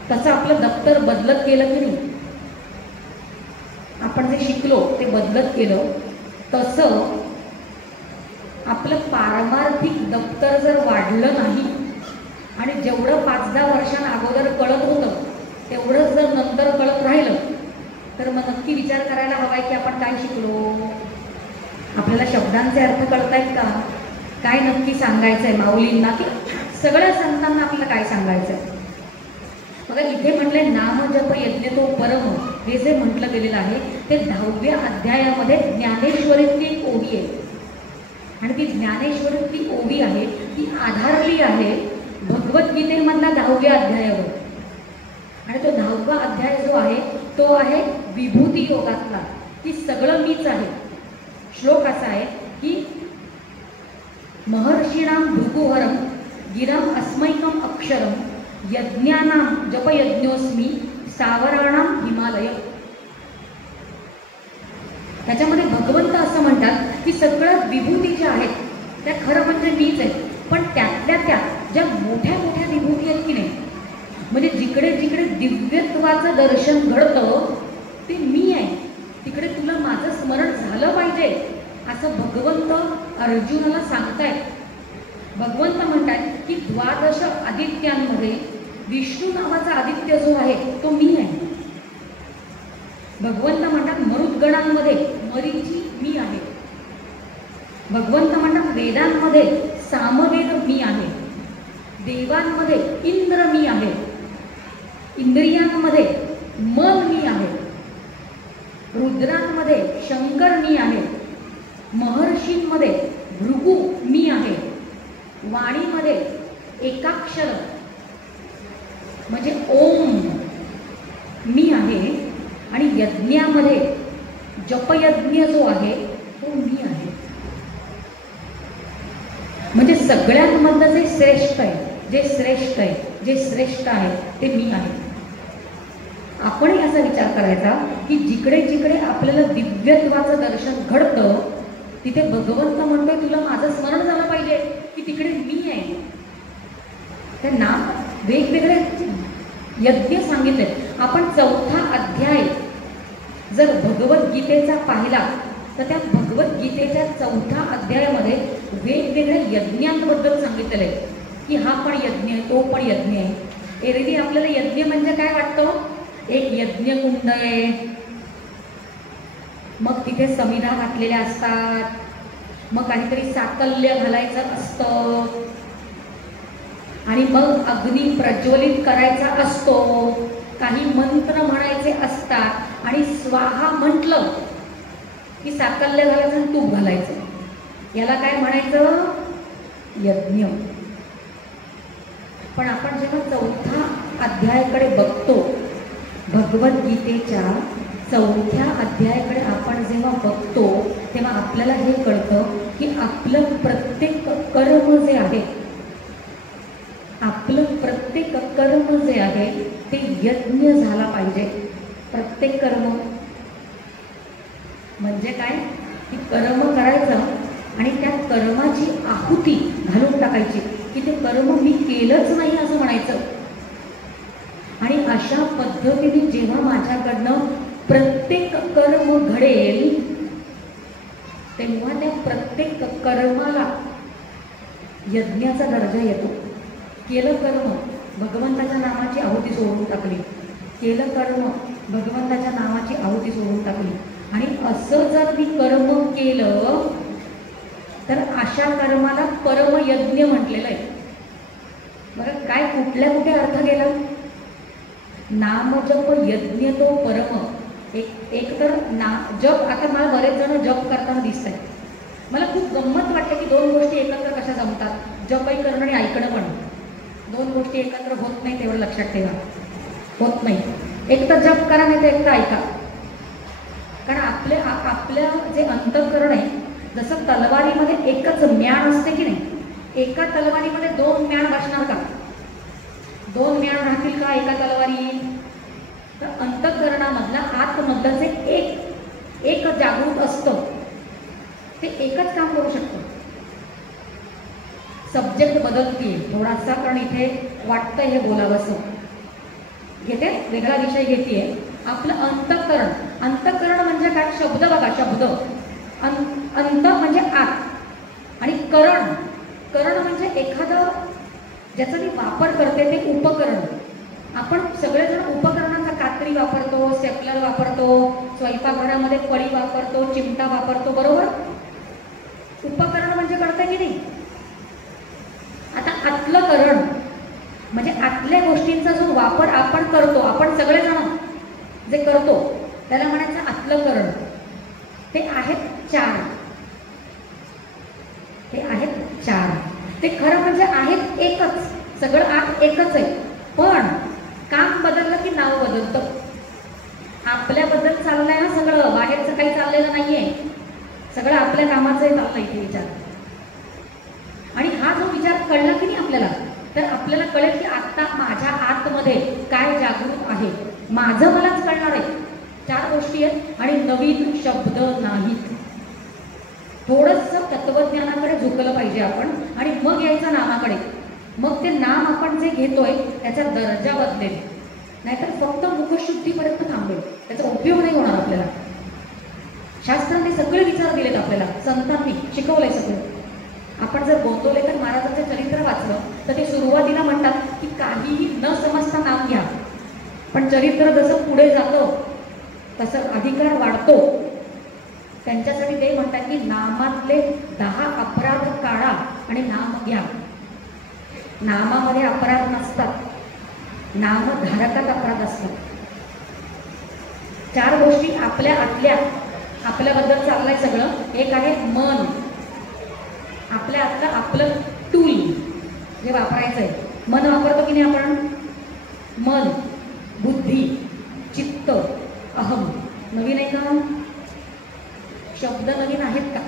तसं आपलं दप्तर बदलत गेलं की नाही. आपण जे शिकलो ते बदलत गेलं तसं आपलं पारमार्थिक दप्तर जर वाढलं नाही आणि जेवढं 5-10 वर्षांअगोदर कळत होतं तेवढंच जर नंतर कळत राहिलं तर मग नक्की विचार करायला हवाय की आपण काय शिकलो. आपल्याला शब्दांचे अर्थ कळतायत का, काय नक्की सांगायचं आहे माऊलींना की सगळ्या संतांना आपल्याला काय सांगायचं आहे. बघा इथे म्हटले नाम जप यज्ञ तो परम, हे जे म्हटलं गेलेलं आहे ते 10व्या अध्यायामध्ये ज्ञानेश्वरीतली एक ओवी आहे आणि ती ज्ञानेश्वरीतली ओवी आहे ती आधारली आहे भगवद्गीतेमधला 10व्या अध्यायावर. आणि तो 10वा अध्याय जो आहे तो आहे विभूती योगातला, की सगळं मीच आहे. श्लोक असा आहे की महर्षीणाम भृगुहरम गिरम अस्मैकम अक्षरम यज्ञानाम जपयज्ञोस्मी स्थावराणाम हिमालय. त्याच्यामध्ये भगवंत असं म्हणतात की सगळ्यात विभूती ज्या आहेत त्या खरं म्हणजे मीच आहे. पण त्यातल्या त्या ज्या मोठ्या मोठ्या विभूती आहेत की नाही, म्हणजे जिकडे जिकडे दिव्यत्वाचं दर्शन घडतं ते मी आहे, तिकडे तुला माझं स्मरण झालं पाहिजे असं भगवंत अर्जुनाला सांगतायत. भगवंत म्हणतात की द्वादश आदित्यांमध्ये विष्णू नावाचा आदित्य जो आहे तो मी आहे. भगवंत म्हणतात मरुद्गणांमध्ये मरीची मी आहे. भगवंत म्हणतात वेदांमध्ये सामवेद मी आहे. देवांमध्ये इंद्र मी आहे. इंद्रियांमध्ये मन मी आहे. रुद्रांमध्ये शंकर मी आहे. महर्षींमध्ये भृगु मी आहे. वाणीमध्ये एकाक्षर म्हणजे ओम मी आहे. आणि यज्ञामध्ये जपयज्ञ जो आहे तो मी आहे. म्हणजे सगळ्यांमधलं जे श्रेष्ठ आहे, जे श्रेष्ठ आहे ते मी आहे. आपणही असा विचार करायचा की जिकडे जिकडे आपल्याला दिव्यत्वाचं दर्शन घडतं तिथे भगवंत म्हणतोय तुला माझं स्मरण झालं पाहिजे की तिकडे मी आहे. त्या नाम वेगवेगळे यज्ञ सांगितले. आपण 4था अध्याय जर भगवद्गीतेचा पाहिला तर त्या भगवद्गीतेच्या 4थ्या अध्यायामध्ये वेगवेगळ्या यज्ञांबद्दल सांगितलेलं आहे की हा पण यज्ञ आहे, तो पण यज्ञ आहे. एरवी आपल्याला यज्ञ म्हणजे काय वाटतं, एक यज्ञकुंड आहे, मग तिथे समिधा घातलेल्या असतात, मग काहीतरी साकल्य घालायचं असतं आणि मग अग्नी प्रज्वलित करायचा असतो, काही मंत्र म्हणायचे असतात आणि स्वाहा म्हटलं की साकल्य घालायचं आणि तूप घालायचं. याला काय म्हणायचं, यज्ञ. पण आपण जेव्हा 4था अध्यायाकडे बघतो, भगवद्गीतेच्या 4थ्या अध्यायाकडे आपण जेव्हा बघतो तेव्हा आपल्याला हे कळतं की आपलं प्रत्येक कर्म जे आहे, आपलं प्रत्येक कर्म जे आहे ते यज्ञ झाला पाहिजे. प्रत्येक कर्म म्हणजे काय, की कर्म करायचं आणि त्या कर्माची आहुती घालून टाकायची की ते कर्म मी केलंच नाही असं म्हणायचं. आणि अशा पद्धतीने जेव्हा माझ्याकडनं प्रत्येक कर्म घडेल तेव्हा त्या प्रत्येक कर्माला यज्ञाचा दर्जा येतो. केलं कर्म, भगवंताच्या नामाची आहुती सोडून टाकली, केलं कर्म, भगवंताच्या नामाची आहुती सोडून टाकली. आणि असं जर मी कर्म केलं तर अशा कर्माला परमयज्ञ म्हटलेलं आहे. बरं काय कुठल्या कुठे अर्थ गेला, नामजप यज्ञ तो परम. एक तर जप, आता मला बरेच जण जप करताना दिसत आहे. मला खूप गंमत वाटते की दोन गोष्टी एकत्र कशा जमतात, जपही करणं आणि ऐकणं पण. दोन गोष्टी एकत्र होत नाही, तेवढं लक्षात ठेवा, होत नाही. एक तर जप करा, नाही तर एक तर ऐका. कारण आपल्या जे अंतःकरण आहे, जसं तलवारीमध्ये एकच म्याण असते की नाही, एका तलवारीमध्ये 2 म्याण बसणार का, 2 म्याण राहतील का एका तलवारी. तर अंतःकरणामधला आतमधलं जे एक जागृत असतं ते एकच काम करू शकतं. सब्जेक्ट बदलतीये थोडासा, कारण इथे वाटतं हे बोलावंसं, घेते वेगळा विषय घेतेय. आपलं अंतःकरण, अंतःकरण म्हणजे काय, शब्द बघा, शब्द. अंत म्हणजे आत आणि करण म्हणजे एखादं ज्याचा मी वापर करते ते उपकरण. आपण सगळेजण उपकरणांचा कात्री वापरतो, स्टेपलर वापरतो, स्वयंपाकघरामध्ये पळी वापरतो, चिमटा वापरतो, बरोबर. उपकरण म्हणजे कळतं की नाही. आता आतलं करण म्हणजे आतल्या गोष्टींचा जो वापर आपण करतो, आपण सगळेजण जे करतो त्याला म्हणायचं आतलं करण. ते आहेत 4, ते आहेत 4. ते खरं म्हणजे आहेत एकच. सगळं आपल्याबद्दल चाललंय ना सगळं, बाहेरचं काही चाललेलं नाहीये, सगळं आपल्या कामाचं चाललंय इथे विचार. आणि हा जो विचार कळला की नाही आपल्याला, तर आपल्याला कळेल की आता माझ्या आतमध्ये काय जागृत आहे, माझं मलाच कळणार आहे. 4 गोष्टी आहेत आणि नवीन शब्द नाहीत. थोडंसं तत्वज्ञानाकडे झुकलं पाहिजे आपण आणि मग यायचं नामाकडे. मग ते नाम आपण जे घेतोय त्याचा दर्जा बदलेल, नाहीतर फक्त मुखशुद्धीपर्यंत थांबेल, त्याचा उपयोग नाही होणार आपल्याला. शास्त्रांनी सगळे विचार दिलेत आपल्याला, संतांनी शिकवलंय सगळं. आपण जर गोंदवलेकर महाराजांचं चरित्र वाचलं तर ते सुरुवातीला म्हणतात की काहीही न समजता नाम घ्या, पण चरित्र जसं पुढे जातं तसं अधिकार वाढतो. त्यांच्यासाठी ते म्हणतात की नामातले 10 अपराध काढा आणि नाम घ्या. नामामध्ये अपराध नसतात, नामधारकात अपराध असतात. 4 गोष्टी आपल्या आतल्या, आपल्याबद्दल चाललंय सगळं. एक आहे मन, आपल्या आतलं आपलं टूल जे वापरायचंय. मन वापरतो की नाही आपण? मन, बुद्धी, चित्त, अहम. नवीन आहे का? शब्द नवीन आहेत का?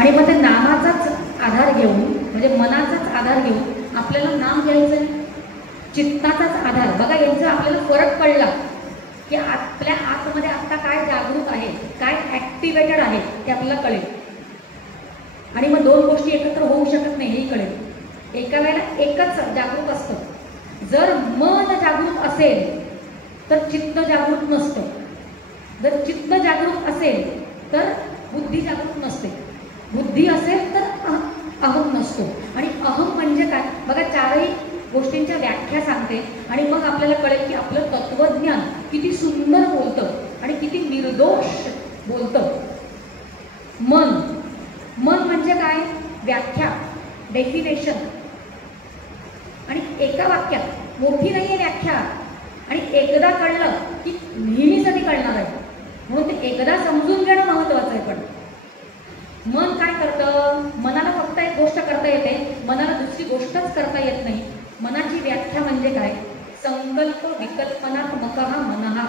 आणि मग ते नामाचाच आधार घेऊन, म्हणजे मनाचाच आधार घेऊन आपल्याला नाम घ्यायचंय. चित्ताचाच आधार. बघा यांचा आपल्याला फरक कळला की आपल्या आतमध्ये आता काय जागृत आहे, काय ऍक्टिव्हेटेड आहे ते आपल्याला कळेल. आणि मग 2 गोष्टी एकत्र होऊ शकत नाही हेही कळेल. एका वेळेला एकच जागृत असतं. जर मन जागृत असेल तर चित्त जागृत नसतं. जर चित्त जागृत असेल तर बुद्धी जागृत नसते. बुद्धी असेल तर अहम नसतो. आणि अहम म्हणजे काय? बघा 4ही गोष्टींच्या व्याख्या सांगते आणि मग आपल्याला कळेल की आपलं तत्वज्ञान किती सुंदर बोलतं आणि किती निर्दोष बोलतं. मन, मन म्हणजे काय? व्याख्या, डेफिनेशन. आणि एका वाक्यात, मोठी नाहीये व्याख्या, आणि एकदा कळलं की नेहमीसाठी कळणार आहे, म्हणून ते एकदा समजून घेणं महत्वाचं आहे. पण मन काय करतं? मनाला फक्त एक गोष्ट करता येते, मनाला दुसरी गोष्टच करता येत नाही. मनाची व्याख्या म्हणजे काय? संकल्प विकल्पनात्मकः मनः.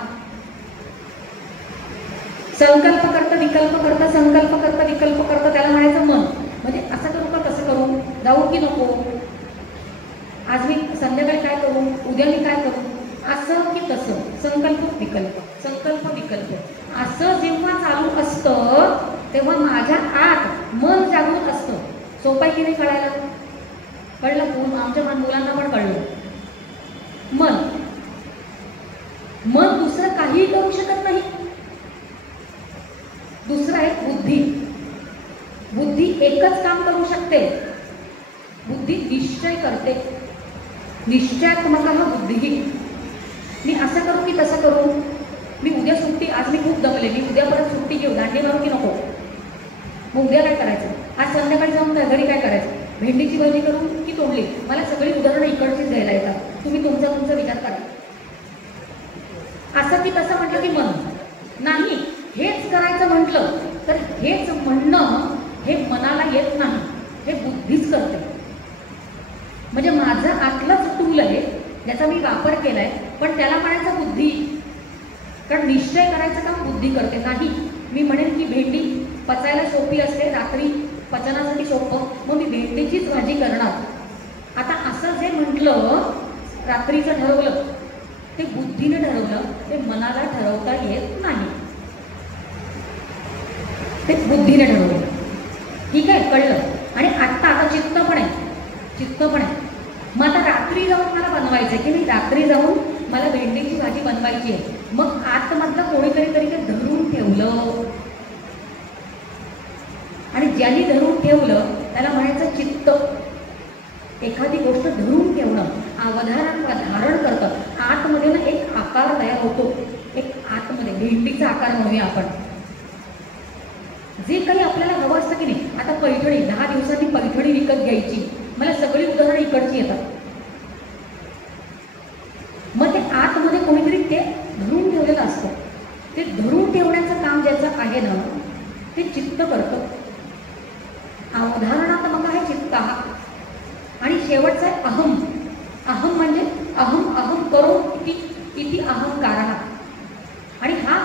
संकल्प करतं, विकल्प करतं, संकल्प करतं, विकल्प करतं, त्याला म्हणायचं मन. म्हणजे असं करू का, तसं करू, जाऊ की नको, आज मी संध्याकाळी काय करू, उद्या मी काय करू, असं की तसं. संकल्प विकल्प, संकल्प विकल्प. असं जेव्हा चालू असतं तेव्हा माझ्या आत मन जागृत असतं. सोपं आहे की नाही कळायला? कळलं? आमच्या मुलांना पण कळलं. मन, मन दुसरं काहीही करू शकत नाही. दुसरं आहे बुद्धी. बुद्धी एकच काम करू शकते, बुद्धी निश्चय करते. निश्चयात्मकः बुद्धी. मी असं करू की तसं करू, मी उद्या सुट्टी, आज मी खूप दमले, मी उद्या परत सुट्टी घेऊ, दांडी मारू की नको, मग उद्या काय करायचं, आज संध्याकाळी जाऊन घरी काय करायचं, भेंडीची भाजी करू की तोडली. मला सगळी उदाहरणं इकडचीच द्यायला येतात, तुम्ही तुमचा विचार करा. असं की तसं म्हटलं की मन नाही, हेच करायचं म्हटलं तर हेच म्हणणं हे मनाला येत नाही, हे बुद्धीच करते. म्हणजे माझं आतलंच टूल आहे ज्याचा मी वापर केलाय, पण त्याला म्हणायचं बुद्धी. कारण निश्चय करायचं काम बुद्धी करते नाही. मी म्हणेन की भेंडी पचायला सोपी असते, रात्री पचनासाठी सोपं, मग मी भेंडीचीच भाजी करणार. आता असं जे म्हटलं, रात्रीचं ठरवलं, ते बुद्धीने ठरवलं, ते मनाला ठरवता येत नाही, ते बुद्धीने ठरवलं. ठीक आहे, कळलं. आणि आता चित्त पण आहे, चित्त पण आहे. मग आता रात्री जाऊन मला बनवायचं आहे की मी रात्री जाऊन मला भेंडीची भाजी बनवायची आहे. मग आतमधलं कोणीतरी तरी ते धरून ठेवलं, आणि ज्यांनी धरून ठेवलं त्याला म्हणायचं चित्त. एखादी गोष्ट धरून ठेवणं, अवधारण धारण करतं. आतमध्ये ना एक आकार तयार होतो, एक आतमध्ये भेंडीचा आकार म्हणूया आपण. जे काही आपल्याला हवं असतं की नाही, आता पैठणी 10 दिवसांनी पैठणी विकत घ्यायची, मला सगळी उदाहरणं इकडची येतात. मग ते आतमध्ये कोणीतरी ते धरून ठेवलेलं असतं. ते धरून ठेवण्याचं काम ज्याचं आहे ना, ते चित्त करतं. अवधारणात्मक आहे चित्त. आणि शेवटचा आहे अहम. अहम म्हणजे अहम अहम करो इति अहंकारः.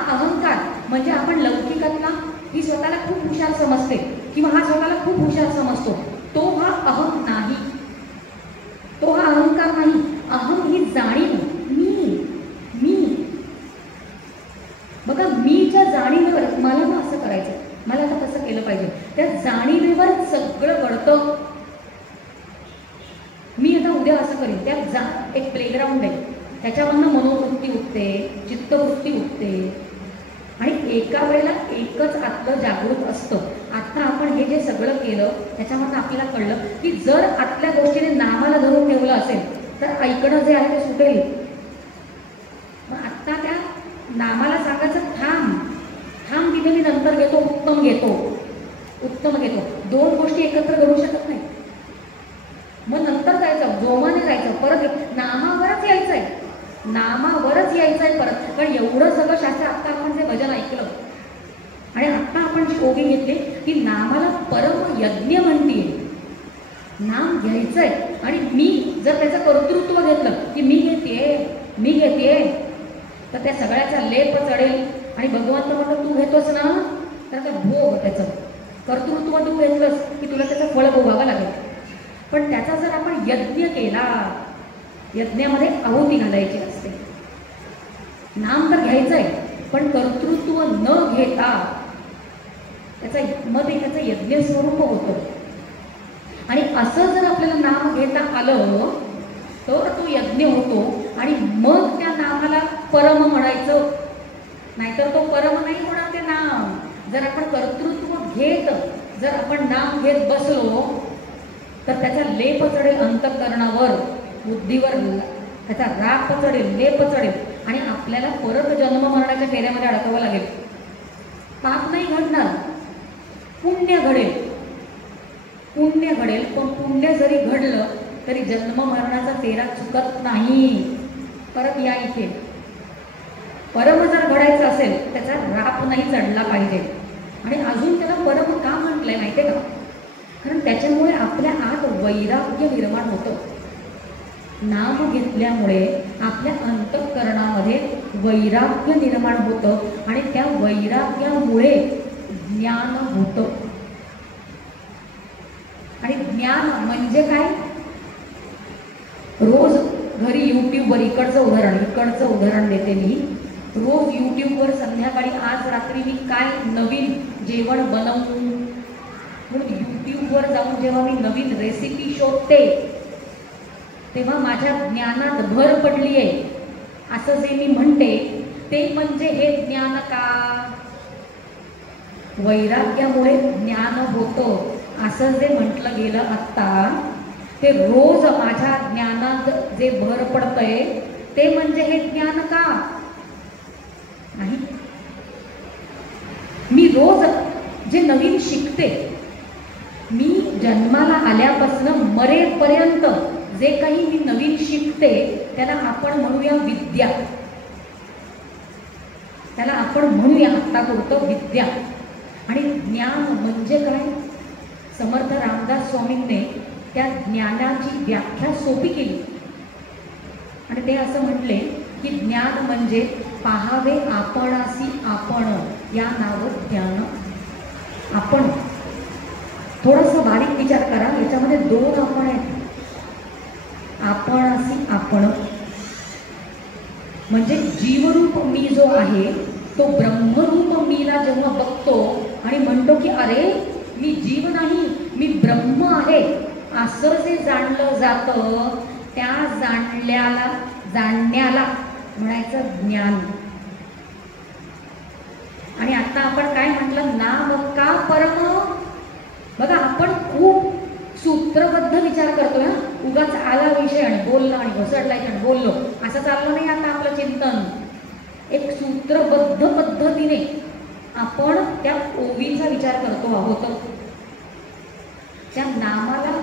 अहंकार म्हणजे आपण लौकिकातला ही स्वतःला खूप हुशार समजते किंवा हा स्वतःला खूप हुशार समजतो, तो हा अहम नाही, तो हा अहंकार नाही. अहम ही जाणीव, मी बघा, मीच्या जाणीवेवर मला ना असं करायचं, मला आता कसं केलं पाहिजे, त्या जाणीवेवर सगळं घडतं. मी आता उद्या असं करेन, त्या एक प्लेग्राऊंड आहे, त्याच्यावरनं मनोवृत्ती उठते, चित्तवृत्ती उठते आणि एका वेळेला एकच आतलं जागृत असतं. आता आपण हे जे सगळं केलं त्याच्यामधनं आपल्याला कळलं की जर आतल्या गोष्टीने नामाला धरून ठेवलं असेल तर ऐकणं जे आहे ते सुटेल. मग आत्ता त्या नामाला सांगायचं थांब तिथे मी नंतर घेतो, उत्तम घेतो. दोन गोष्टी एकत्र घडू शकत नाही. मग नंतर जायचं, जोमाने जायचं, परत नामावरच यायचंय परत. पण एवढं सगळं शास्त्र, आत्ता आपण जे भजन ऐकलं आणि आत्ता आपण शोधी घेतले की नामाला परम यज्ञ म्हणतीये. नाम घ्यायचंय आणि मी जर त्याचं कर्तृत्व घेतलं की मी घेतेय तर त्या सगळ्याचा लेप चढेल आणि भगवंत म्हणतो तू घेतोस ना तर ते भोग, त्याचं कर्तृत्व तू घेतलंस की तुला त्याचं फळ भोगावं लागेल. पण त्याचा जर आपण यज्ञ केला, यज्ञामध्ये आहुती घालायची असते. नाम तर घ्यायचंय पण कर्तृत्व न घेता त्याचं यज्ञ स्वरूप होतं. आणि असं जर आपल्याला नाम घेता आलं तर तो यज्ञ होतो आणि मग त्या नामाला परम म्हणायचं, नाहीतर तो परम नाही होणार ते नाम. जर आपण कर्तृत्व घेत, जर आपण नाम घेत बसलो तर त्याचा लेप चढेल अंतःकरणावर, बुद्धीवर त्याचा राप चढेल, लेप चढेल आणि आपल्याला परत जन्म मरणाच्या फेऱ्यामध्ये अडकावं लागेल. पाप नाही घडणार, पुण्य घडेल. पण पुण्य जरी घडलं तरी जन्म मरणाचा फेरा चुकत नाही. परत या इथे परम जर घडायचं असेल त्याचा राप नाही चढला पाहिजे. आणि अजून त्याला परम का म्हटलंय माहितीये का? कारण त्याच्यामुळे आपल्या आत वैराग्य निर्माण होतं. नाम घेतल्यामुळे आपल्या अंतःकरणामध्ये वैराग्य निर्माण होतं आणि त्या वैराग्यामुळे ज्ञान होतं. आणि ज्ञान म्हणजे काय? रोज घरी यूट्यूबवर इकडचं उदाहरण देते मी. रोज यूट्यूबवर संध्याकाळी आज रात्री मी काय नवीन जेवण बनवू म्हणून यूट्यूबवर जाऊन जेव्हा मी नवीन रेसिपी शोधते तेव्हा माझ्या ज्ञानात भर पडली आहे. असं जे मी म्हणते ते म्हणजे हे ज्ञान का? वैराग्यामुळे ज्ञान होतं असं जे म्हटलं गेलं आत्ता, ते रोज माझ्या ज्ञानात जे भर पडतंय ते म्हणजे हे ज्ञान का? नाही. मी रोज जे नवीन शिकते, मी जन्माला आल्यापासून मरेपर्यंत जे काही मी नवीन शिकते त्याला आपण म्हणूया विद्या. त्याला आपण म्हणूया आत्तापुरतं विद्या. आणि ज्ञान म्हणजे काय? समर्थ रामदास स्वामींनी त्या ज्ञानाची व्याख्या सोपी केली आणि ते असं म्हटले की ज्ञान म्हणजे पाहावे आपणासी आपण, या नावं ज्ञान. आपण थोडासा बारीक विचार करा, याच्यामध्ये दोन आपण आहेत. आपणासी आपण म्हणजे जीवरूप मी जो आहे तो ब्रह्मरूप मीला जेव्हा बघतो आणि म्हणतो की अरे मी जीव नाही, मी ब्रह्म आहे, असं जे जाणलं जातं त्या जाणण्याला म्हणायचं ज्ञान. आणि आता आपण काय म्हटलं? नाम का परम. बघा, आपण खूप सूत्रबद्ध विचार करतोय. उगाच आला विषय आणि बोललो आणि घसडलाय आणि बोललो असं चाललं नाही. आता आपलं चिंतन एक सूत्रबद्ध पद्धतीने आपण त्या ओवीचा विचार करतो आहोत. त्या नामाला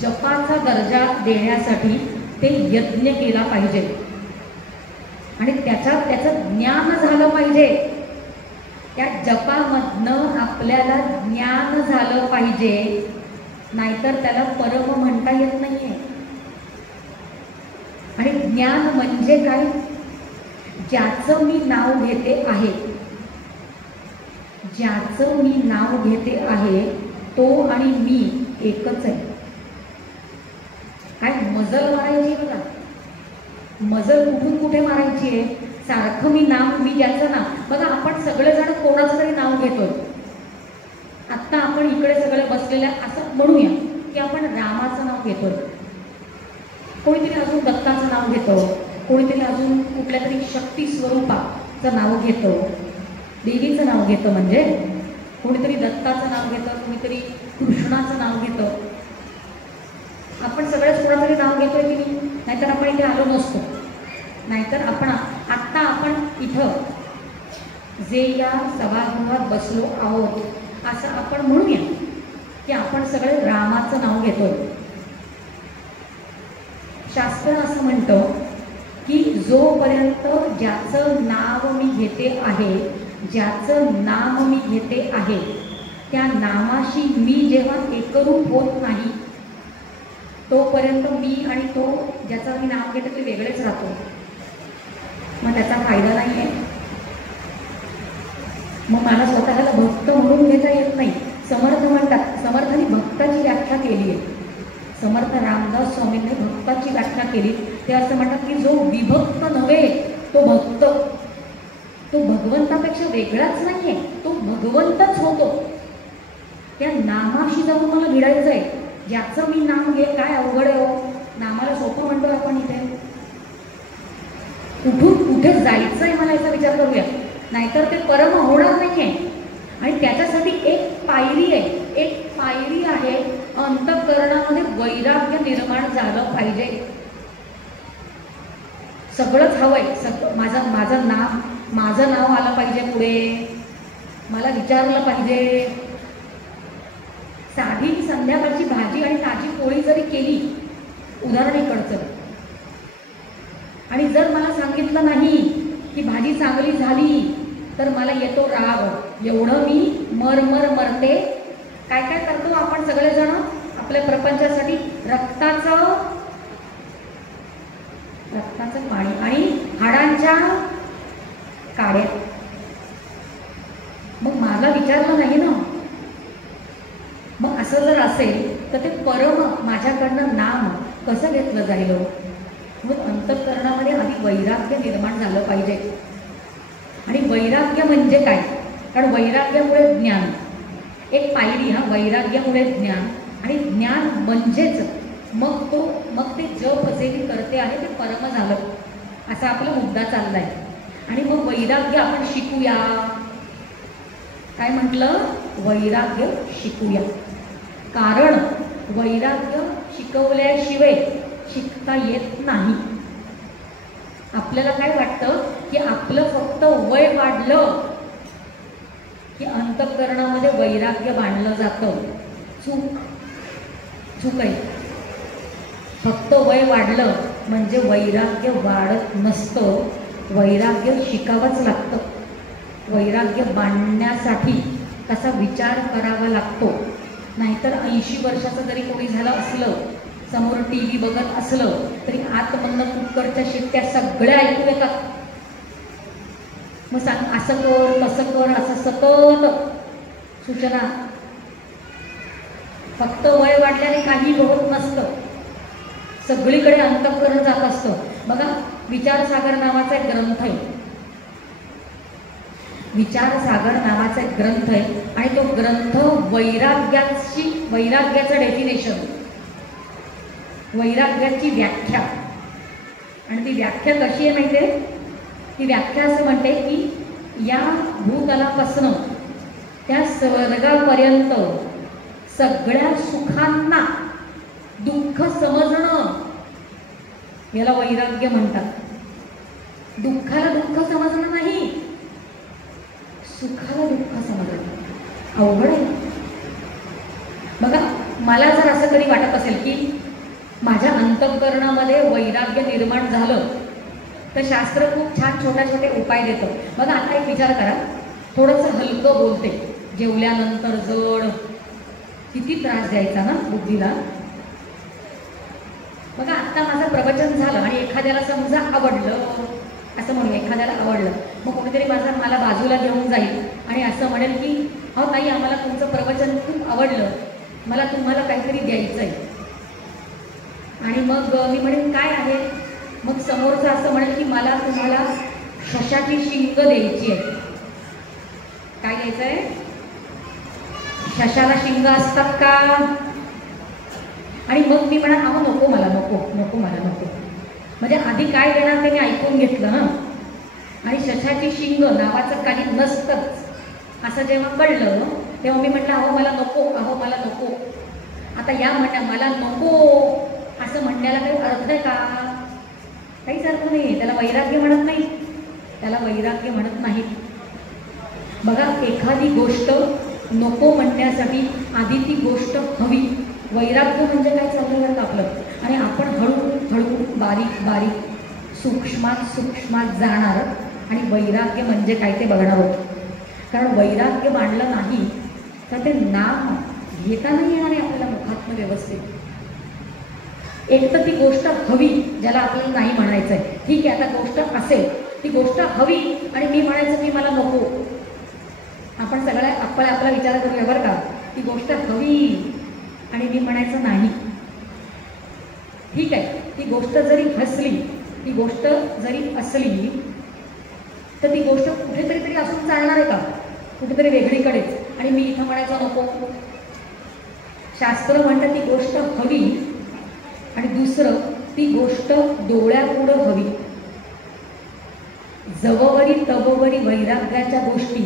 जपाचा दर्जा देण्यासाठी ते यज्ञ केला पाहिजे आणि त्याचं ज्ञान झालं पाहिजे. त्या जपामधनं आपल्याला ज्ञान झालं पाहिजे, नाहीतर त्याला परम म्हणता येत नाहीये. आणि ज्ञान म्हणजे काय? ज्याचं मी नाव घेते आहे, ज्याचं मी नाव घेते आहे तो आणि मी एकच आहे. काय मजल मारायची बघा, मजल कुठून कुठे मारायची आहे. सारखं मी नाव, मी ज्याचं नाव बघा, आपण सगळेजण कोणाचं तरी नाव घेतोय. आत्ता आपण इकडे सगळे बसलेल्या असं म्हणूया की आपण रामाचं नाव घेतोय, कोणीतरी अजून दत्ताचं नाव घेतो, कोणीतरी अजून कुठल्या तरी शक्ती स्वरूपाचं नाव घेतो, देवीचं नाव घेतं, म्हणजे कोणीतरी दत्ताचं नाव घेतं, कोणीतरी कृष्णाचं नाव घेतं. आपण सगळेच कोणातरी नाव घेतोय की नाही, नाहीतर आपण इथे आलो नसतो. नाहीतर आपण आत्ता आपण इथं जे या सभागृहात बसलो आहोत असं आपण म्हणूया की आपण सगळे रामाचं नाव घेतोय. शास्त्र असं म्हणतं की जोपर्यंत ज्याचं नाव मी घेते आहे, ज्याचं नाम मी घेते आहे, त्या नामाशी मी जेव्हा एकरूप होत नाही तोपर्यंत मी आणि तो ज्याचं मी नाव घेते ते वेगळेच राहतो. मग त्याचा फायदा नाही आहे. मग मला स्वतःला भक्त म्हणून घेता येत नाही. समर्थ म्हणतात, समर्थांनी भक्ताची व्याख्या केली आहे. समर्थ रामदास स्वामींनी भक्ताची व्याख्या केली. ते असं म्हणतात की जो विभक्त नव्हे तो भक्त, तो भगवंतापेक्षा वेगळाच नाही आहे, तो भगवंतच होतो. त्या नामाशी जाऊन मला भिडायचं आहे. ज्याचं मी नाव घे, काय अवघड आहे हो, नामाला सोपं म्हणतोय आपण इथे. कुठून कुठे जायचं आहे मला याचा विचार करूया, नाहीतर ते परम होणार नाही आहे. आणि त्याच्यासाठी एक पायरी आहे, एक पायरी आहे, अंतःकरणामध्ये वैराग्य निर्माण झालं पाहिजे. सगळंच हवंय, माझं नाव आलं पाहिजे पुढे, मला विचारलं पाहिजे. साधी संध्याकाळची भाजी आणि ताजी पोळी जरी केली, उदाहरण इकडचं, आणि जर मला सांगितलं नाही की भाजी चांगली झाली तर मला येतो राग. एवढं मी मरते. काय काय करतो आपण सगळेजण आपल्या प्रपंचासाठी, रक्ताचं पाणी आणि हाडांच्या काड्या. मग मला विचारलं नाही ना. मग असं जर असेल तर ते परम माझ्याकडनं नाम कसं घेतलं जाईल. मग अंतःकरणामध्ये आधी वैराग्य निर्माण झालं पाहिजे. आणि वैराग्य म्हणजे काय, कारण वैराग्यामुळे ज्ञान, एक पायरी, हा वैराग्यामुळे ज्ञान, आणि ज्ञान म्हणजेच मग ते जप जे मी करते आहे ते परम झालं, असा आपला मुद्दा चाललाय. आणि मग वैराग्य आपण शिकूया. काय म्हटलं, वैराग्य शिकूया. कारण वैराग्य शिकवल्याशिवाय शिकता येत नाही. आपल्याला काय वाटतं की आपलं फक्त वय वाढलं की अंतःकरणामध्ये वैराग्य बांधलं जातं. चूक आहे. फक्त वय वाढलं म्हणजे वैराग्य वाढत नसतं. वैराग्य शिकावंच लागतं. वैराग्य बांधण्यासाठी तसा विचार करावा लागतो. नाहीतर 80 वर्षाचं जरी कोणी झालं असलं, समोर TV बघत असलं तरी आतमधनं कुकरच्या शिट्ट्या सगळ्या ऐकू येतात. मग सांग, असं कर तसं कर, असं सतत सूचना. फक्त वय वाढल्याने काही होत नसतं. सगळीकडे अंतःकरण जात असतं. बघा, विचारसागर नावाचा एक ग्रंथ आहे. विचारसागर नावाचा एक ग्रंथ आहे आणि तो ग्रंथ वैराग्याचं डेफिनेशन, वैराग्याची व्याख्या. आणि ती व्याख्या कशी आहे माहिती आहे? ती व्याख्या असं म्हणते की या भूतलापासून त्या स्वर्गापर्यंत सगळ्या सुखांना दुःख समजणं, याला वैराग्य म्हणतात. दुःखाला दुःख समजणं नाही, सुखाला दुःख समजणं अवघड आहे. बघा, मला जर असं कधी वाटत असेल की माझ्या अंतःकरणामध्ये वैराग्य निर्माण झालं तर शास्त्र खूप छान छोटे उपाय देतं. बघा, आता एक विचार करा, थोडंसं हलकं बोलते, जेवल्यानंतर जड, किती त्रास द्यायचा ना बुद्धीला. बघा, आता माझं प्रवचन झालं आणि एखाद्याला समजा आवडलं, असं म्हणूया, एखाद्याला आवडलं, मग कोणीतरी मला बाजूला घेऊन जाईल आणि असं म्हणेल की हो ताई, आम्हाला तुमचं प्रवचन खूप आवडलं, मला तुम्हाला काहीतरी द्यायचं आहे. आणि मग मी म्हणेन काय आहे, मग समोरचं असं म्हणेल की मला तुम्हाला शशाची शिंग द्यायची आहे. काय द्यायचं आहे? शशाला शिंग असतात का? आणि मग मी म्हणा अहो नको मला, नको नको मला नको. म्हणजे आधी काय देणार ते मी ऐकून घेतलं ना. आणि शशाची शिंग नावाचं काही नसतंच असं जेव्हा कळलं तेव्हा मी म्हटलं अहो मला नको, अहो मला नको. आता या म्हणण्या मला नको असं म्हणण्याला काही अर्थ आहे का? काहीच अर्थ नाही. त्याला वैराग्य म्हणत नाही, त्याला वैराग्य म्हणत नाही. बघा, एखादी गोष्ट नको म्हणण्यासाठी आधी ती गोष्ट हवी. वैराग्य म्हणजे काय चाललं जातं आपलं, आणि आपण हळूहळू बारीक बारीक सूक्ष्मात जाणार आणि वैराग्य म्हणजे काय ते बघणार होतं. कारण वैराग्य मांडलं नाही तर ते नाम घेता नाही येणार आहे आपल्याला मुखात्म व्यवस्थित. एक तर ती गोष्ट हवी ज्याला आपल्याला नाही म्हणायचं आहे. ठीक आहे, आता गोष्ट असेल, ती गोष्ट हवी आणि मी म्हणायचं की मला नको. आपण आपला विचार करूया बरं का. ती गोष्ट हवी आणि मी म्हणायचं नाही. ठीक आहे, ती गोष्ट जरी हसली, ती गोष्ट जरी असली तर ती गोष्ट कुठेतरी तरी असून चालणार आहे का? कुठेतरी वेगळीकडेच. आणि मी इथं म्हणायचं नको. शास्त्र म्हणतं ती गोष्ट हवी आणि दुसरं ती गोष्ट डोळ्यापुढं हवी. जववरी तववरी वैराग्याच्या गोष्टी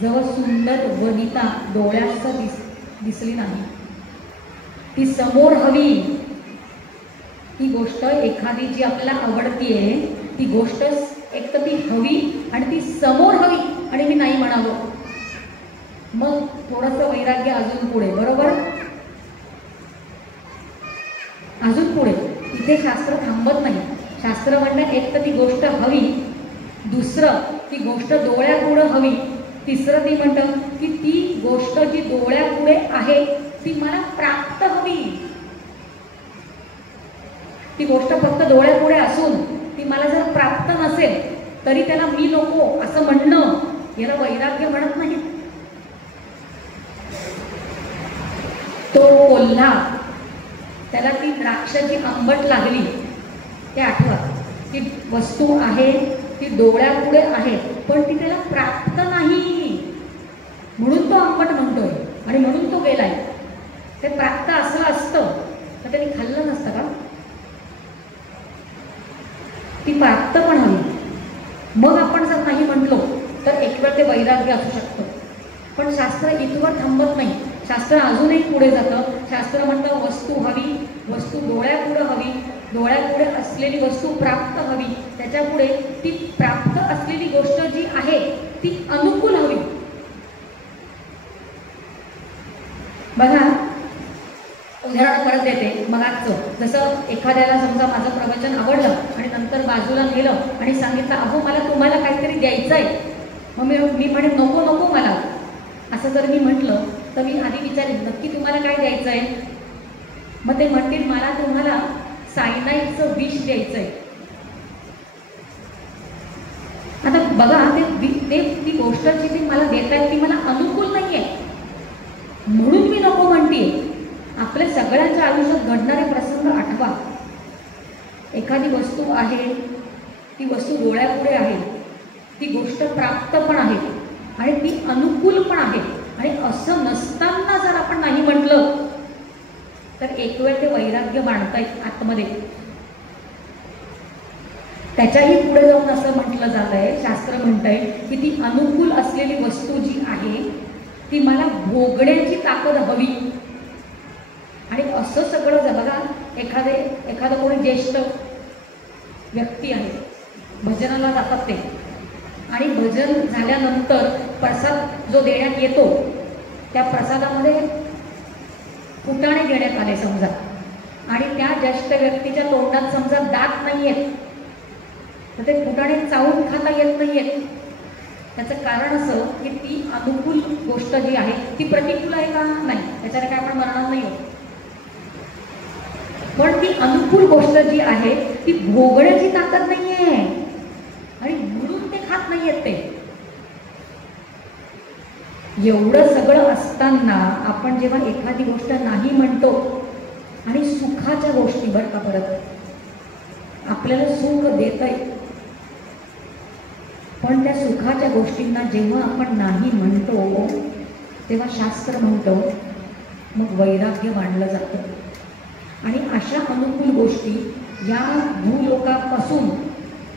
जवळ सुंदर वनिता डोळ्यात दिसली नाही, ती समोर हवी. ती गोष्ट एखादी जी आपल्याला आवडतीये ती गोष्ट एक तर ती हवी आणि ती समोर हवी आणि मी नाही म्हणावं. मग थोडंसं वैराग्य अजून पुढे, बरोबर, अजून पुढे. इथे शास्त्र थांबत नाही. शास्त्र म्हणणं एक तर ती गोष्ट हवी, दुसरं ती गोष्ट डोळ्यापुढं हवी, तिसरं ती म्हणतं की ती गोष्ट जी डोळ्यापुढे आहे ती मला प्राप्त हवी. ती गोष्ट फक्त डोळ्यापुढे असून ती मला जर प्राप्त नसेल तरी त्याला मी नको असं म्हणणं याला वैराग्य म्हणत नाही. तो कोल्हा, त्याला ती द्राक्षाची आंबट लागली, ते आठवा. ती वस्तू आहे, ती डोळ्यापुढे आहे, पण ती त्याला प्राप्त नाही म्हणून तो आंबट म्हणतोय आणि म्हणून तो गेलाय. ते प्राप्त असलं असतं तर त्यांनी खाल्लं नसतं का? ती प्राप्त पण हवी. मग आपण जर नाही म्हटलो तर एक वेळ ते वैराग्य असू शकतं. पण शास्त्र इथवर थांबत नाही. शास्त्र अजूनही पुढे जातं. शास्त्र म्हणतं वस्तू हवी, वस्तू डोळ्यापुढे हवी, डोळ्यापुढे असलेली वस्तू प्राप्त हवी, त्याच्यापुढे ती प्राप्त असलेली गोष्ट जी आहे ती अनुकूल हवी. बघा, उदाहरण परत देते मगाचं. जसं एखाद्याला समजा माझं प्रवचन आवडलं आणि नंतर बाजूला नेलं आणि सांगितलं अहो मला तुम्हाला काहीतरी द्यायचं आहे. मग मी म्हणेन नको नको मला. असं जर मी म्हटलं तर मी आधी विचारेन नक्की तुम्हाला काय द्यायचं आहे. मग ते म्हणतील मला तुम्हाला सायनाईडचं विष द्यायचं आहे. आता बघा, ती गोष्ट जी ती मला देत आहे ती मला अनुकूल नाही आहे म्हणून मी नको म्हणते. आपल्या सगळ्यांच्या आयुष्यात घडणारे प्रसंग आठवा. एखादी वस्तू आहे, ती वस्तू डोळ्यापुढे आहे, ती गोष्ट प्राप्त पण आहे आणि ती अनुकूल पण आहे. आणि असं नसताना जर आपण नाही म्हटलं तर एक वेळ ते वैराग्य मांडतायत आतमध्ये. त्याच्याही पुढे जाऊन असं म्हटलं जात आहे, शास्त्र म्हणतंय की ती अनुकूल असलेली वस्तू जी आहे ती मला भोगण्याची ताकद हवी. आणि असं सगळं बघा, एखादं कोणी ज्येष्ठ व्यक्ती आहे, भजनाला जातात ते, आणि भजन झाल्यानंतर प्रसाद जो देण्यात येतो त्या प्रसादामध्ये फुटाणे देण्यात आले समजा, आणि त्या ज्येष्ठ व्यक्तीच्या तोंडात समजा दात नाही आहेत तर ते फुटाणे चावून खाता येत नाही आहेत. त्याचं कारण असं की ती अनुकूल गोष्ट जी आहे ती प्रतिकूल आहे का? नाही, त्याच्याने काय आपण म्हणणार नाही होत. पण ती अनुकूल गोष्ट जी आहे ती भोगण्याची ताकद नाही आहे. लक्षात नाही येत ते. एवढं सगळं असताना आपण जेव्हा एखादी गोष्ट नाही म्हणतो आणि सुखाच्या गोष्टी, बरं का, परत आपल्याला सुख देतंय, पण त्या सुखाच्या गोष्टींना जेव्हा आपण नाही म्हणतो तेव्हा शास्त्र म्हणतो मग वैराग्य मांडलं जातं. आणि अशा अनुकूल गोष्टी या भूलोकापासून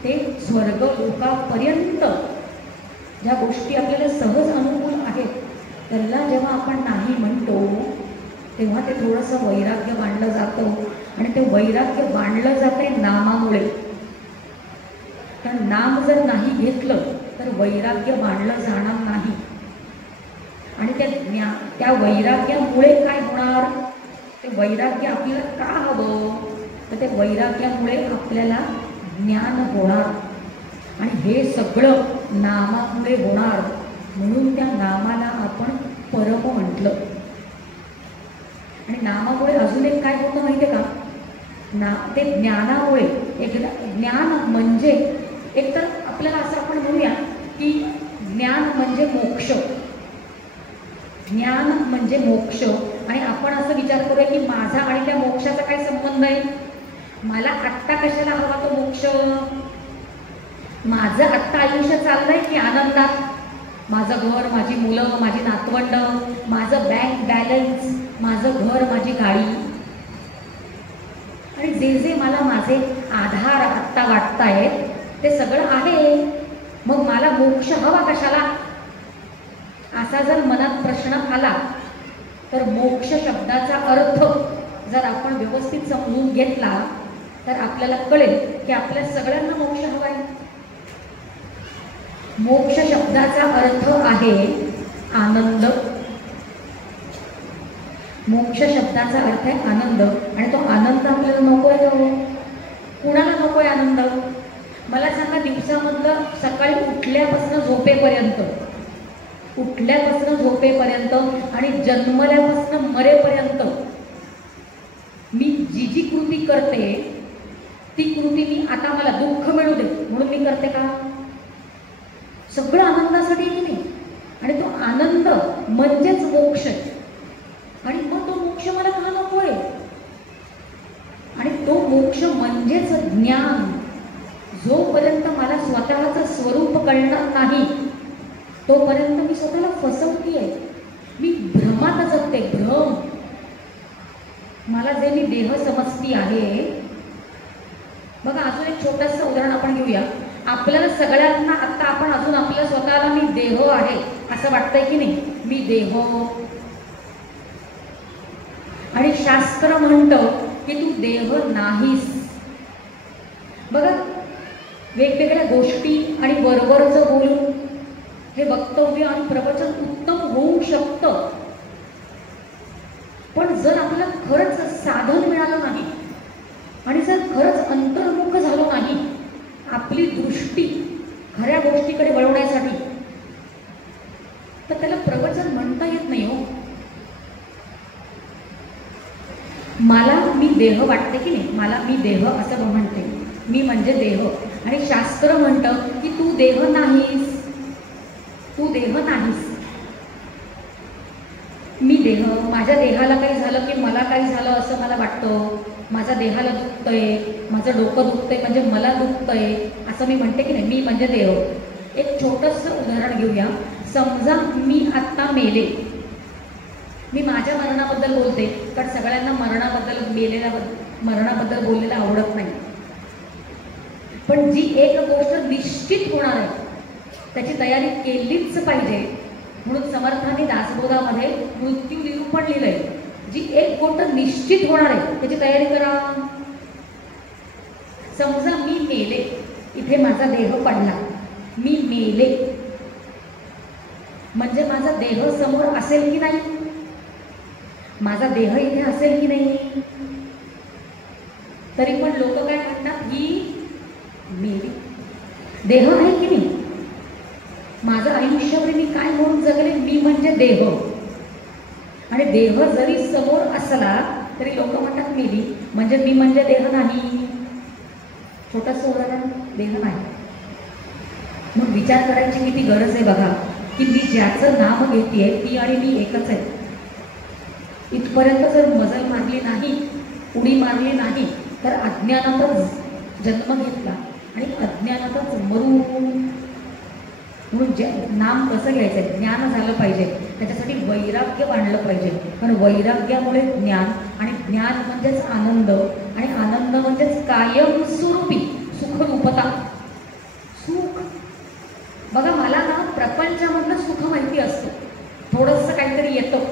ते स्वर्ग लोकापर्यंत ज्या गोष्टी आपल्याला सहज अनुकूल आहेत त्याला जेव्हा आपण नाही म्हणतो तेव्हा ते थोडंसं वैराग्य बांधलं जातं. आणि ते वैराग्य बांधलं जाते नामामुळे. कारण नाम जर नाही घेतलं तर वैराग्य बांधलं जाणार नाही. आणि त्या वैराग्यामुळे काय होणार, ते वैराग्य आपल्याला का हवं, तर ते वैराग्यामुळे आपल्याला ज्ञान होणार. आणि हे सगळं नामामुळे होणार. म्हणून त्या नामाला आपण परम म्हटलं. आणि नामामुळे अजून एक काय होतं माहिती आहे का, ते ज्ञानामुळे. एकदा ज्ञान म्हणजे एकतर आपल्याला असं आपण म्हणूया की ज्ञान म्हणजे मोक्ष. ज्ञान म्हणजे मोक्ष. आणि आपण असं विचार करूया की माझा आणि त्या मोक्षाचा काय संबंध आहे. मला आत्ता कशाला हवा तो मोक्ष. माझं आत्ता आयुष्य चाललंय की आनंदात. माझं घर, माझी मुलं, माझी नातवंड, माझं बँक बॅलन्स, माझं घर, माझी गाडी, आणि जे जे मला माझे आधार आत्ता वाटतायत ते सगळं आहे. मग मला मोक्ष हवा कशाला, असा जर मनात प्रश्न आला तर मोक्ष शब्दाचा अर्थ जर आपण व्यवस्थित समजून घेतला तर आपल्याला कळेल की आपल्या सगळ्यांना मोक्ष हवा आहे. मोक्ष शब्दाचा अर्थ आहे आनंद. मोक्ष शब्दाचा अर्थ आहे आनंद. आणि तो आनंद आपल्याला नको आहे. तो कुणाला नको आहे आनंद. मला सांगा, दिवसामधलं सकाळी उठल्यापासून झोपेपर्यंत, उठल्यापासून झोपेपर्यंत आणि जन्मल्यापासून मरेपर्यंत मी जी जी कृती करते ती कृती मी आता मला दुःख मिळू दे म्हणून मी करते का. सगळं आनंदासाठी की नाही. आणि तो आनंद म्हणजेच मोक्ष. आणि मग तो मोक्ष मला का नको आहे. आणि तो मोक्ष म्हणजेच ज्ञान. जोपर्यंत मला स्वतःचं स्वरूप कळणार नाही तोपर्यंत मी स्वतःला फसवती आहे. मी भ्रमात जगते. भ्रम. मला जे मी देह समजती आहे. बघा, अजून एक छोटंसं उदाहरण आपण घेऊया. आपल्याला सगळ्यांना आता आपण अजून आपल्या स्वतःला मी देह आहे असं वाटतंय की नाही. मी देह. आणि शास्त्र म्हणतं की तू देह नाहीस. बघा, वेगवेगळ्या गोष्टी आणि वरवरचं बोलून हे वक्तव्य आणि प्रवचन उत्तम होऊ शकतं. पण जर आपल्याला खरंच साधन मिळालं नाही आणि जर खरंच अंतर्मुख झालो नाही आपली दृष्टी खऱ्या गोष्टीकडे वळवण्यासाठी, तर त्याला प्रवचन म्हणता येत नाही हो. मला मी देह वाटते की नाही. मला मी देह असं म्हणते. मी म्हणजे देह. आणि शास्त्र म्हणतं की तू देह नाहीस. तू देह नाहीस. मी देह. माझ्या देहाला काही झालं की मला काही झालं असं मला वाटतं. माझ्या देहाला दुखतंय, माझं डोकं दुखतंय म्हणजे मला दुखतंय असं मी म्हणते की नाही. मी म्हणजे देह. एक छोटंसं उदाहरण घेऊया. समजा मी आत्ता मेले. मी माझ्या मरणाबद्दल बोलते कारण सगळ्यांना मरणाबद्दल बोललेलं आवडत नाही. पण जी एक गोष्ट निश्चित होणार आहे त्याची तयारी केलीच पाहिजे. म्हणून समर्थांनी दासबोधामध्ये मृत्यू निरूपण लिहिलंय. जी एक गोष्ट निश्चित होणार आहे त्याची तयारी करा. समजा मी मेले, इथे माझा देह पडला, मी मेले म्हणजे माझा देह समोर असेल की नाही. माझा देह इथे असेल की नाही. तरी पण लोक काय म्हणतात, ही मेली. देह आहे की नाही. माझं आयुष्यभर मी काय म्हणून जगले, मी म्हणजे देह. आणि देह जरी समोर असला तरी लोक म्हणतात मेली म्हणजे मी म्हणजे देह नाही. छोटंसं उदाहरण, देह नाही. मग विचार करायची किती गरज आहे बघा, की मी ज्याचं नाम घेतेय ती आणि मी एकच आहे. इथपर्यंत जर मजल मारली नाही, उडी मारली नाही, तर अज्ञानातच जन्म घेतला आणि अज्ञानातच मरू. म्हणून नाम कसं घ्यायचं, ज्ञान झालं पाहिजे, त्याच्यासाठी वैराग्य बांधलं पाहिजे. पण वैराग्यामुळे ज्ञान, आणि ज्ञान म्हणजेच आनंद, आणि आनंद म्हणजेच कायमस्वरूपी सुखरूपता. सुख बघा, मला ना प्रपंचामधलं सुख माहिती असतं, थोडंसं काहीतरी येतं,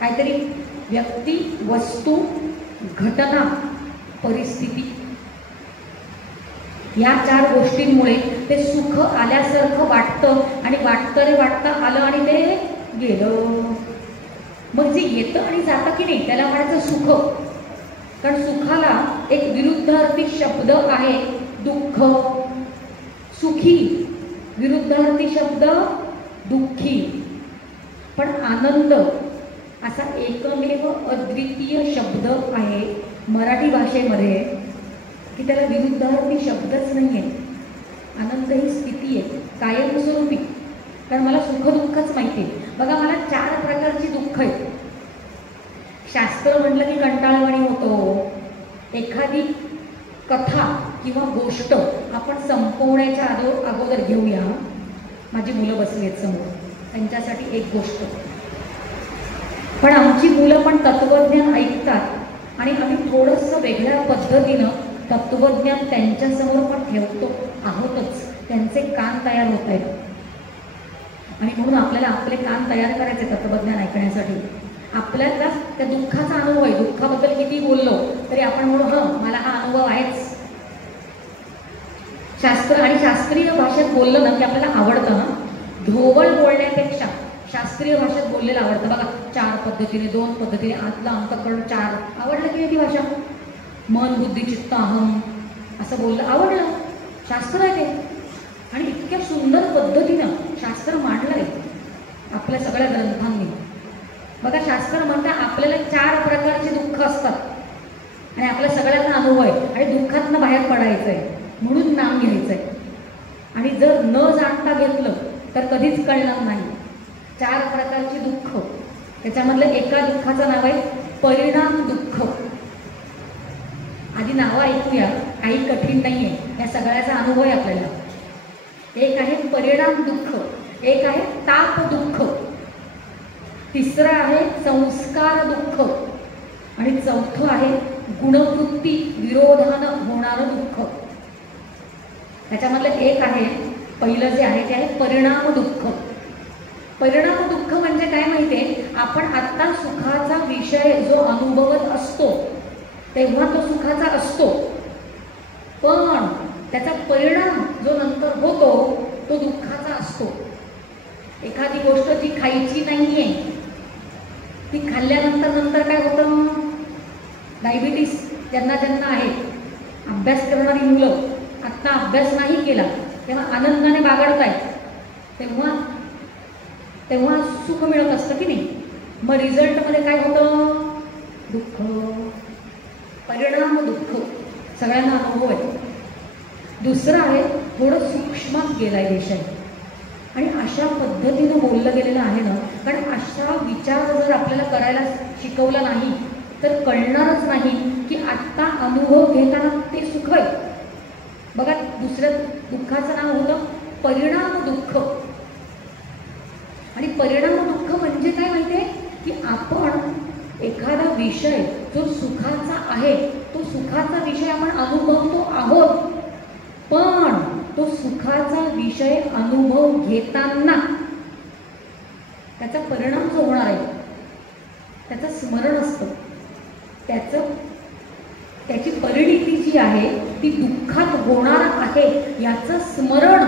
काहीतरी व्यक्ती, वस्तू, घटना, परिस्थिती, या 4 गोष्टींमुळे ते सुख आल्यासारखं वाटतं, आणि वाटतं रे वाटतं आलं आणि ते गेलं. मग जे येतं आणि जातं की नाही त्याला म्हणायचं सुख. कारण सुखाला एक विरुद्धार्थी शब्द आहे, दुःख. सुखी विरुद्धार्थी शब्द दुःखी. पण आनंद असा एकमेव अद्वितीय शब्द आहे मराठी भाषेमध्ये, की त्याला विरुद्धार्थी शब्दच नाही आहे. आनंद ही स्थिती आहे कायमस्वरूपी. कारण मला सुख दुःखच माहिती आहे. बघा, मला 4 प्रकारची दुःख आहेत. शास्त्र म्हटलं की कंटाळवाणी होतो. एखादी कथा किंवा गोष्ट आपण संपवण्याच्या अगोदर घेऊया. माझी मुलं बसली आहेत समोर, त्यांच्यासाठी एक गोष्ट. पण आमची मुलं पण तत्वज्ञान ऐकतात आणि आम्ही थोडंसं वेगळ्या पद्धतीनं तत्वज्ञान त्यांच्यासमोर पण ठेवतो आहोतच. त्यांचे कान तयार होत आहेत आणि म्हणून आपल्याला आपले कान तयार करायचे तत्वज्ञान ऐकण्यासाठी. आपल्याला त्या दुःखाचा अनुभव आहे. दुःखाबद्दल किती बोललो तरी आपण म्हणू, हं मला हा अनुभव आहेच. शास्त्र आणि शास्त्रीय भाषेत बोललं ना की आपल्याला आवडतं ना. ढोबळ बोलण्यापेक्षा शास्त्रीय भाषेत बोललेलं आवडतं. बघा, 4 पद्धतीने, 2 पद्धतीने, आतला अंतःकरण 4. आवडलं की नाही ती भाषा? मन बुद्धी चित्त अहम असं बोललं, आवडलं. शास्त्र आहे ते. आणि इतक्या सुंदर पद्धतीनं शास्त्र मांडलंय आपल्या सगळ्या ग्रंथांनी. बघा, शास्त्र म्हणतात आपल्याला 4 प्रकारचे दुःख असतात आणि आपल्या सगळ्यांना अनुभव आहे आणि दुःखातनं बाहेर पडायचं आहे. म्हणून नाम घ्यायचं आहे. आणि जर न जाणता घेतलं तर कधीच कळणार नाही. 4 प्रकारची दुःख. त्याच्यामधलं एका दुःखाचं नाव आहे परिणाम दुःख. आधी नावं ऐकूया, काही कठीण नाही आहे, या सगळ्याचा अनुभव आहे आपल्याला. एक आहे परिणाम दुःख, एक आहे ताप दुःख, तिसरं आहे संस्कार दुःख, आणि चौथं आहे गुणवृत्ती विरोधानं होणारं दुःख. त्याच्यामधलं एक आहे, पहिलं जे आहे ते आहे परिणाम दुःख. परिणाम दुःख म्हणजे काय माहितीये, आपण आत्ता सुखाचा विषय जो अनुभवत असतो तेव्हा तो सुखाचा असतो, पण त्याचा परिणाम जो नंतर होतो तो दुःखाचा असतो. एखादी गोष्ट जी खायची नाहीये ती खाल्ल्यानंतर काय होतं, डायबिटीस ज्यांना आहे, अभ्यास करणारी मुलं आत्ता अभ्यास नाही केला तेव्हा आनंदाने बागडतायत, तेव्हा सुख मिळत असतं की नाही. मग रिझल्टमध्ये काय होतं, दुःख. परिणाम दुःख सगळ्यांना अनुभव आहे. दुसरं आहे थोडं सूक्ष्मात गेलाय विषय, आणि अशा पद्धतीनं बोललं गेलेलं आहे ना. कारण अशा विचार जर आपल्याला करायला शिकवला नाही तर कळणारच नाही की आत्ता अनुभव घेताना ते सुख आहे. बघा, दुसऱ्या दुःखाचं नाव होतं परिणाम दुःख. आणि परिणाम दुःख म्हणजे काय माहितीये, की आपण एखादा विषय जो सुखाचा आहे तो सुखाचा विषय आपण अनुभवतो आहोत, पण तो सुखाचा विषय अनुभव घेताना त्याचा परिणाम जो होणार आहे त्याचं स्मरण असतं. त्याची परिणिती जी आहे ती दुःखात होणार आहे याचं स्मरण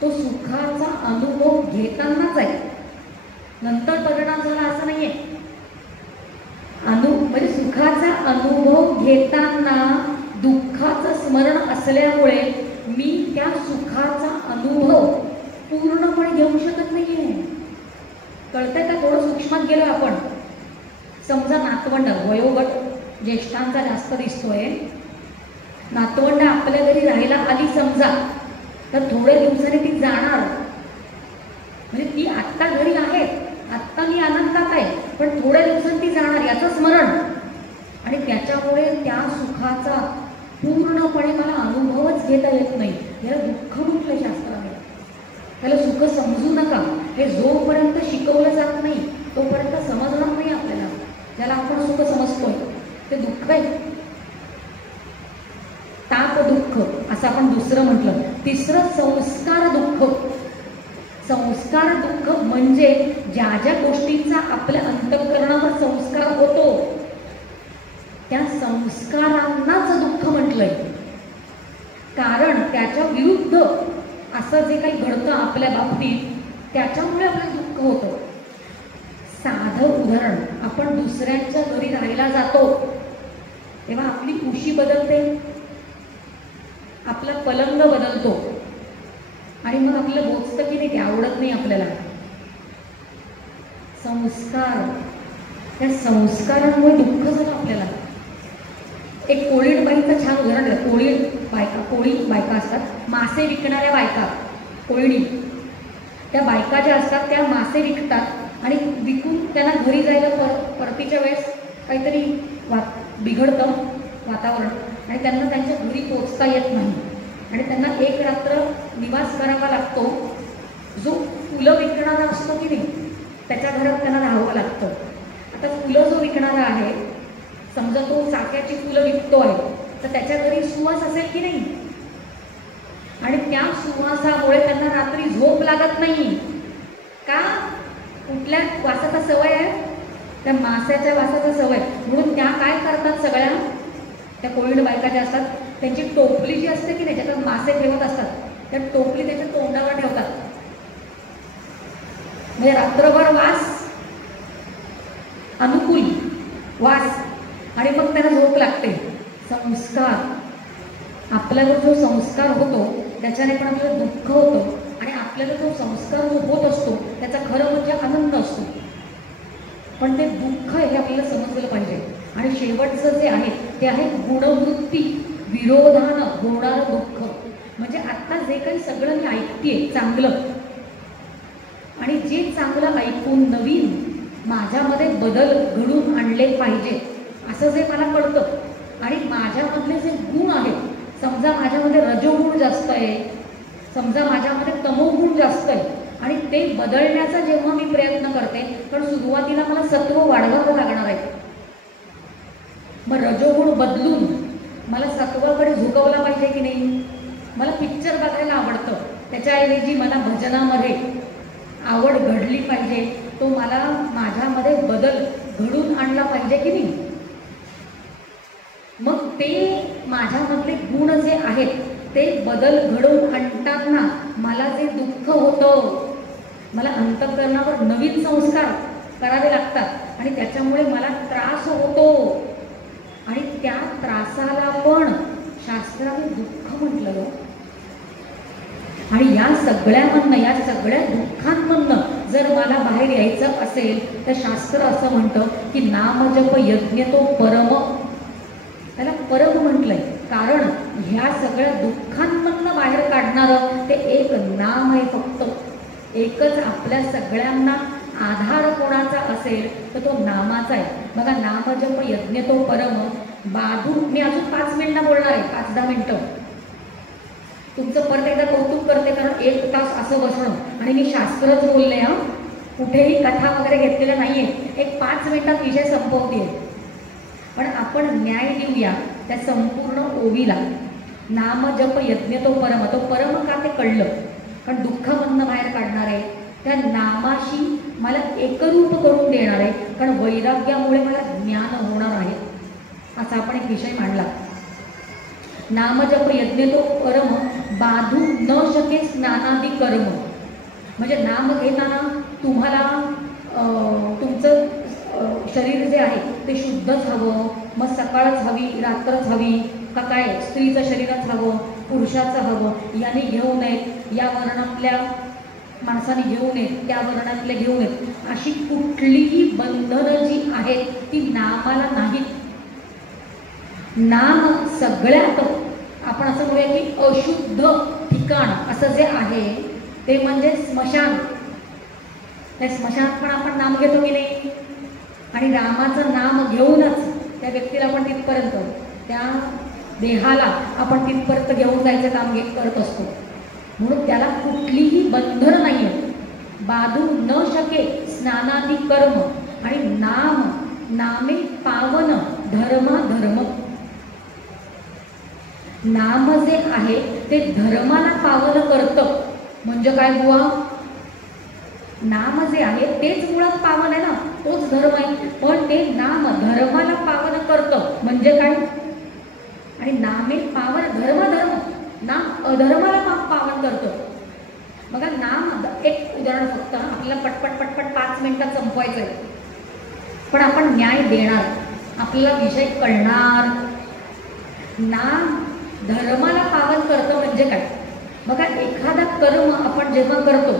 तो सुखाचा अनुभव घेतानाच आहे. नंतर परिणाम झाला असं नाहीये. म्हणजे सुखाचा अनुभव घेताना दुःखाचं स्मरण असल्यामुळे मी त्या सुखाचा अनुभव पूर्णपणे घेऊ शकत नाहीये. कळतंय का? थोडं सूक्ष्मात गेलो आपण. समजा नातवंड, वयोगट ज्येष्ठांचा जास्त दिसतोय, नातवंड आपल्या घरी राहायला आली समजा, तर थोड्या दिवसांनी ती जाणार. म्हणजे ती आत्ता घरी आहे, आत्ता मी आनंदात आहे, पण थोड्या दिवसांनी ती जाणार याचं स्मरण. आणि त्याच्यामुळे त्या सुखाचा पूर्णपणे मला अनुभवच घेता येत नाही. याला दुःख म्हटलं शास्त्राने. त्याला सुख समजू नका. हे जोपर्यंत शिकवलं जात नाही तोपर्यंत समजणार नाही आपल्याला. ज्याला आपण सुख समजतोय ते दुःख आहे. ताप दुःख असं आपण दुसरं म्हटलं. तिसरं संस्कार दुःख. संस्कार दुःख म्हणजे ज्या ज्या गोष्टींचा आपल्या अंतःकरणावर संस्कार होतो त्या संस्कारांनाच दुःख म्हटलंय. कारण त्याच्या विरुद्ध असं जे काही घडतं आपल्या बाबतीत त्याच्यामुळे आपल्याला दुःख होतं. साधं उदाहरण, आपण दुसऱ्यांच्या घरी राहायला जातो तेव्हा आपली उशी बदलते, आपला पलंग बदलतो आणि मग आपल्याला बोचतं की नाही ते आवडत नाही आपल्याला. संस्कार, त्या संस्कारांमुळे दुःख झालं आपल्याला. एक कोळीड बाईचं छान उदाहरण आहे. कोळी बायका असतात, मासे विकणाऱ्या बायका, कोळी. त्या बायका ज्या असतात त्या मासे विकतात आणि विकून त्यांना घरी जायला परतीच्या वेळेस काहीतरी बिघडतं वातावरण आणि त्यांना त्यांच्या घरी पोचता येत नाही आणि त्यांना एक रात्र निवास करावा लागतो. जो फुलं विकणारा असतो की नाही त्याच्या घरात त्यांना राहावं लागतं. आता फुलं जो विकणारा आहे, समजा तो चाफ्याची फुलं विकतो आहे, तर त्याच्या घरी सुवास असेल की नाही, आणि त्या सुवासामुळे त्यांना रात्री झोप लागत नाही. का? कुठल्या वासाचा सवय आहे? त्या माशाच्या वासाचा सवय. म्हणून त्या काय करतात, सगळ्या त्या कोळीड बायका ज्या असतात त्यांची टोपली जी असते की नाही ज्याच्यात मासे ठेवत असतात, त्या टोपली त्याच्या तोंडावर ठेवतात. म्हणजे रात्रभर वास, अनुकूल वास, आणि मग त्यांना झोप लागते. संस्कार, आपल्याला जो संस्कार होतो त्याच्याने पण आपल्याला दुःख होतं आणि आपल्याला जो संस्कार जो होत असतो त्याचा खरं म्हणजे आनंद असतो. पण ते दुःख हे आपल्याला समजलं पाहिजे. आणि शेवटचं जे आहे ते आहे गुणवृत्ती विरोधानं होणारं दुःख. म्हणजे आत्ता जे काही सगळं मी ऐकतेय चांगलं, आणि जे चांगलं ऐकून नवीन माझ्यामध्ये बदल घडून आणले पाहिजे असं जे मला कळतं, आणि माझ्यामधले जे गुण आहेत, समजा माझ्यामध्ये रजोगुण जास्त आहे, समजा माझ्यामध्ये तमोगुण जास्त आहे, आणि ते बदलण्याचा जेव्हा मी प्रयत्न करते, तर सुरुवातीला मला सत्व वाढवावं लागणार आहे. मग रजोगुण बदलून मला सत्वाकडे झुकवला पाहिजे की नाही. मला पिक्चर बघायला आवडतं, त्याच्याऐवजी मला भजनामध्ये आवड घडली पाहिजे. तो मला माझ्यामध्ये बदल घडून आणला पाहिजे की नाही. मग ते माझ्यामधले गुण जे आहेत ते बदल घडवून आणताना मला जे दुःख होतं, मला अंतःकरणावर नवीन संस्कार करावे लागतात आणि त्याच्यामुळे मला त्रास होतो, आणि त्या त्रासाला पण शास्त्राने दुःख म्हटलं. आणि या सगळ्यामधनं, या सगळ्या दुःखांमधनं जर मला बाहेर यायचं असेल तर शास्त्र असं म्हणतं की नामजप यज्ञ तो परम. त्याला परम म्हटलंय कारण ह्या सगळ्या दुःखांमधनं बाहेर काढणारं ते एक नाम आहे. फक्त एकच आपल्या सगळ्यांना आधार कोणाचा असेल तर तो नामाचा आहे. बघा, नामजप यज्ञ तो परम. बाजू मी अजून 5 मिनिटं बोलणार आहे, 5-10 मिनिटं. तुमचं परत एकदा कौतुक करते, कारण 1 तास असं बसणं, आणि मी शास्त्रच बोलले, कुठेही कथा वगैरे घेतलेल्या नाहीये. एक 5 मिनिटात विषय संपवते. पण आपण न्याय देऊया त्या संपूर्ण ओवीला. नामजप यज्ञ तो परम. तो परम का ते कळलं, कारण दुःखामधनं बाहेर काढणार आहे, त्या नामाशी मला एकरूप करून देणार आहे, कारण वैराग्यामुळे मला ज्ञान होणार आहे. असा आपण एक विषय मांडला. नामजप यज्ञ तो परम बाधू न शके स्नानादी कर्म. म्हणजे नाम घेताना तुम्हाला तुमचं शरीर जे आहे ते शुद्धच हवं. मग सकाळच हवी, रात्रच हवी का काय, स्त्रीचं शरीरच हवं, पुरुषाचं हवं, याने घेऊ नयेत, या वर्णातल्या माणसाने घेऊ नयेत, त्या वर्णातले घेऊ नयेत, अशी कुठलीही बंधनं जी आहेत ती नामाला नाहीत. नाम सगळ्यात आपण असं म्हणूया की अशुद्ध ठिकाण असं जे आहे ते म्हणजे स्मशान. त्या स्मशानात पण आपण नाम घेतो की नाही, आणि रामाचं नाम घेऊनच त्या व्यक्तीला आपण तिथपर्यंत, त्या देहाला आपण तिथपर्यंत घेऊन जायचं काम करत असतो. म्हणून त्याला कुठलीही बंधन नाही आहे. बाधू न शके स्नानादी कर्म, आणि नाम नामे पावन धर्मा धर्म. नाम जे आहे ते धर्माला पावन करतं. म्हणजे काय बुवा, नाम जे आहे तेच मुळात पावन आहे ना, तोच धर्म आहे. पण ते नाम धर्माला पावन करतं म्हणजे काय, आणि नामे पावन धर्म धर्म, नाम अधर्माला पावन करतं. बघा नाम, एक उदाहरण फक्त आपल्याला पटपट पटपट 5 मिनिटात संपवायचं आहे, पण आपण न्याय देणार, आपल्याला विषय कळणार. नाम धर्माला पावन करतं म्हणजे काय. बघा एखादा कर्म आपण जेव्हा करतो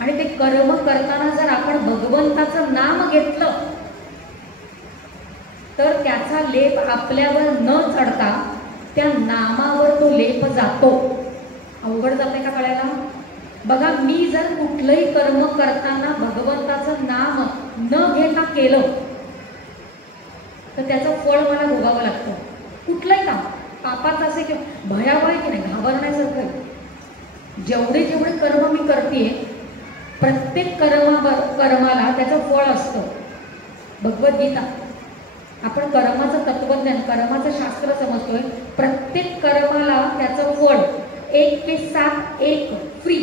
आणि ते कर्म करताना जर आपण भगवंताचं नाम घेतलं तर त्याचा लेप आपल्यावर न चढता त्या नामावर तो लेप जातो. अवघड जाते का कळायला. बघा मी जर कुठलंही कर्म करताना भगवंताचं नाम न घेता केलं तर त्याचं फळ मला भोगावं लागतं. कुठलंही काम, पापाचं असे किंवा भयावह आहे की नाही, घाबरण्यासारखं आहे. जेवढे जेवढे कर्म मी करते, प्रत्येक कर्माला त्याचं फळ असतं. भगवद्गीता, आपण कर्माचं तत्वज्ञान, कर्माचं शास्त्र समजतोय. प्रत्येक कर्माला त्याचं फळ 1 के 7 1 फ्री.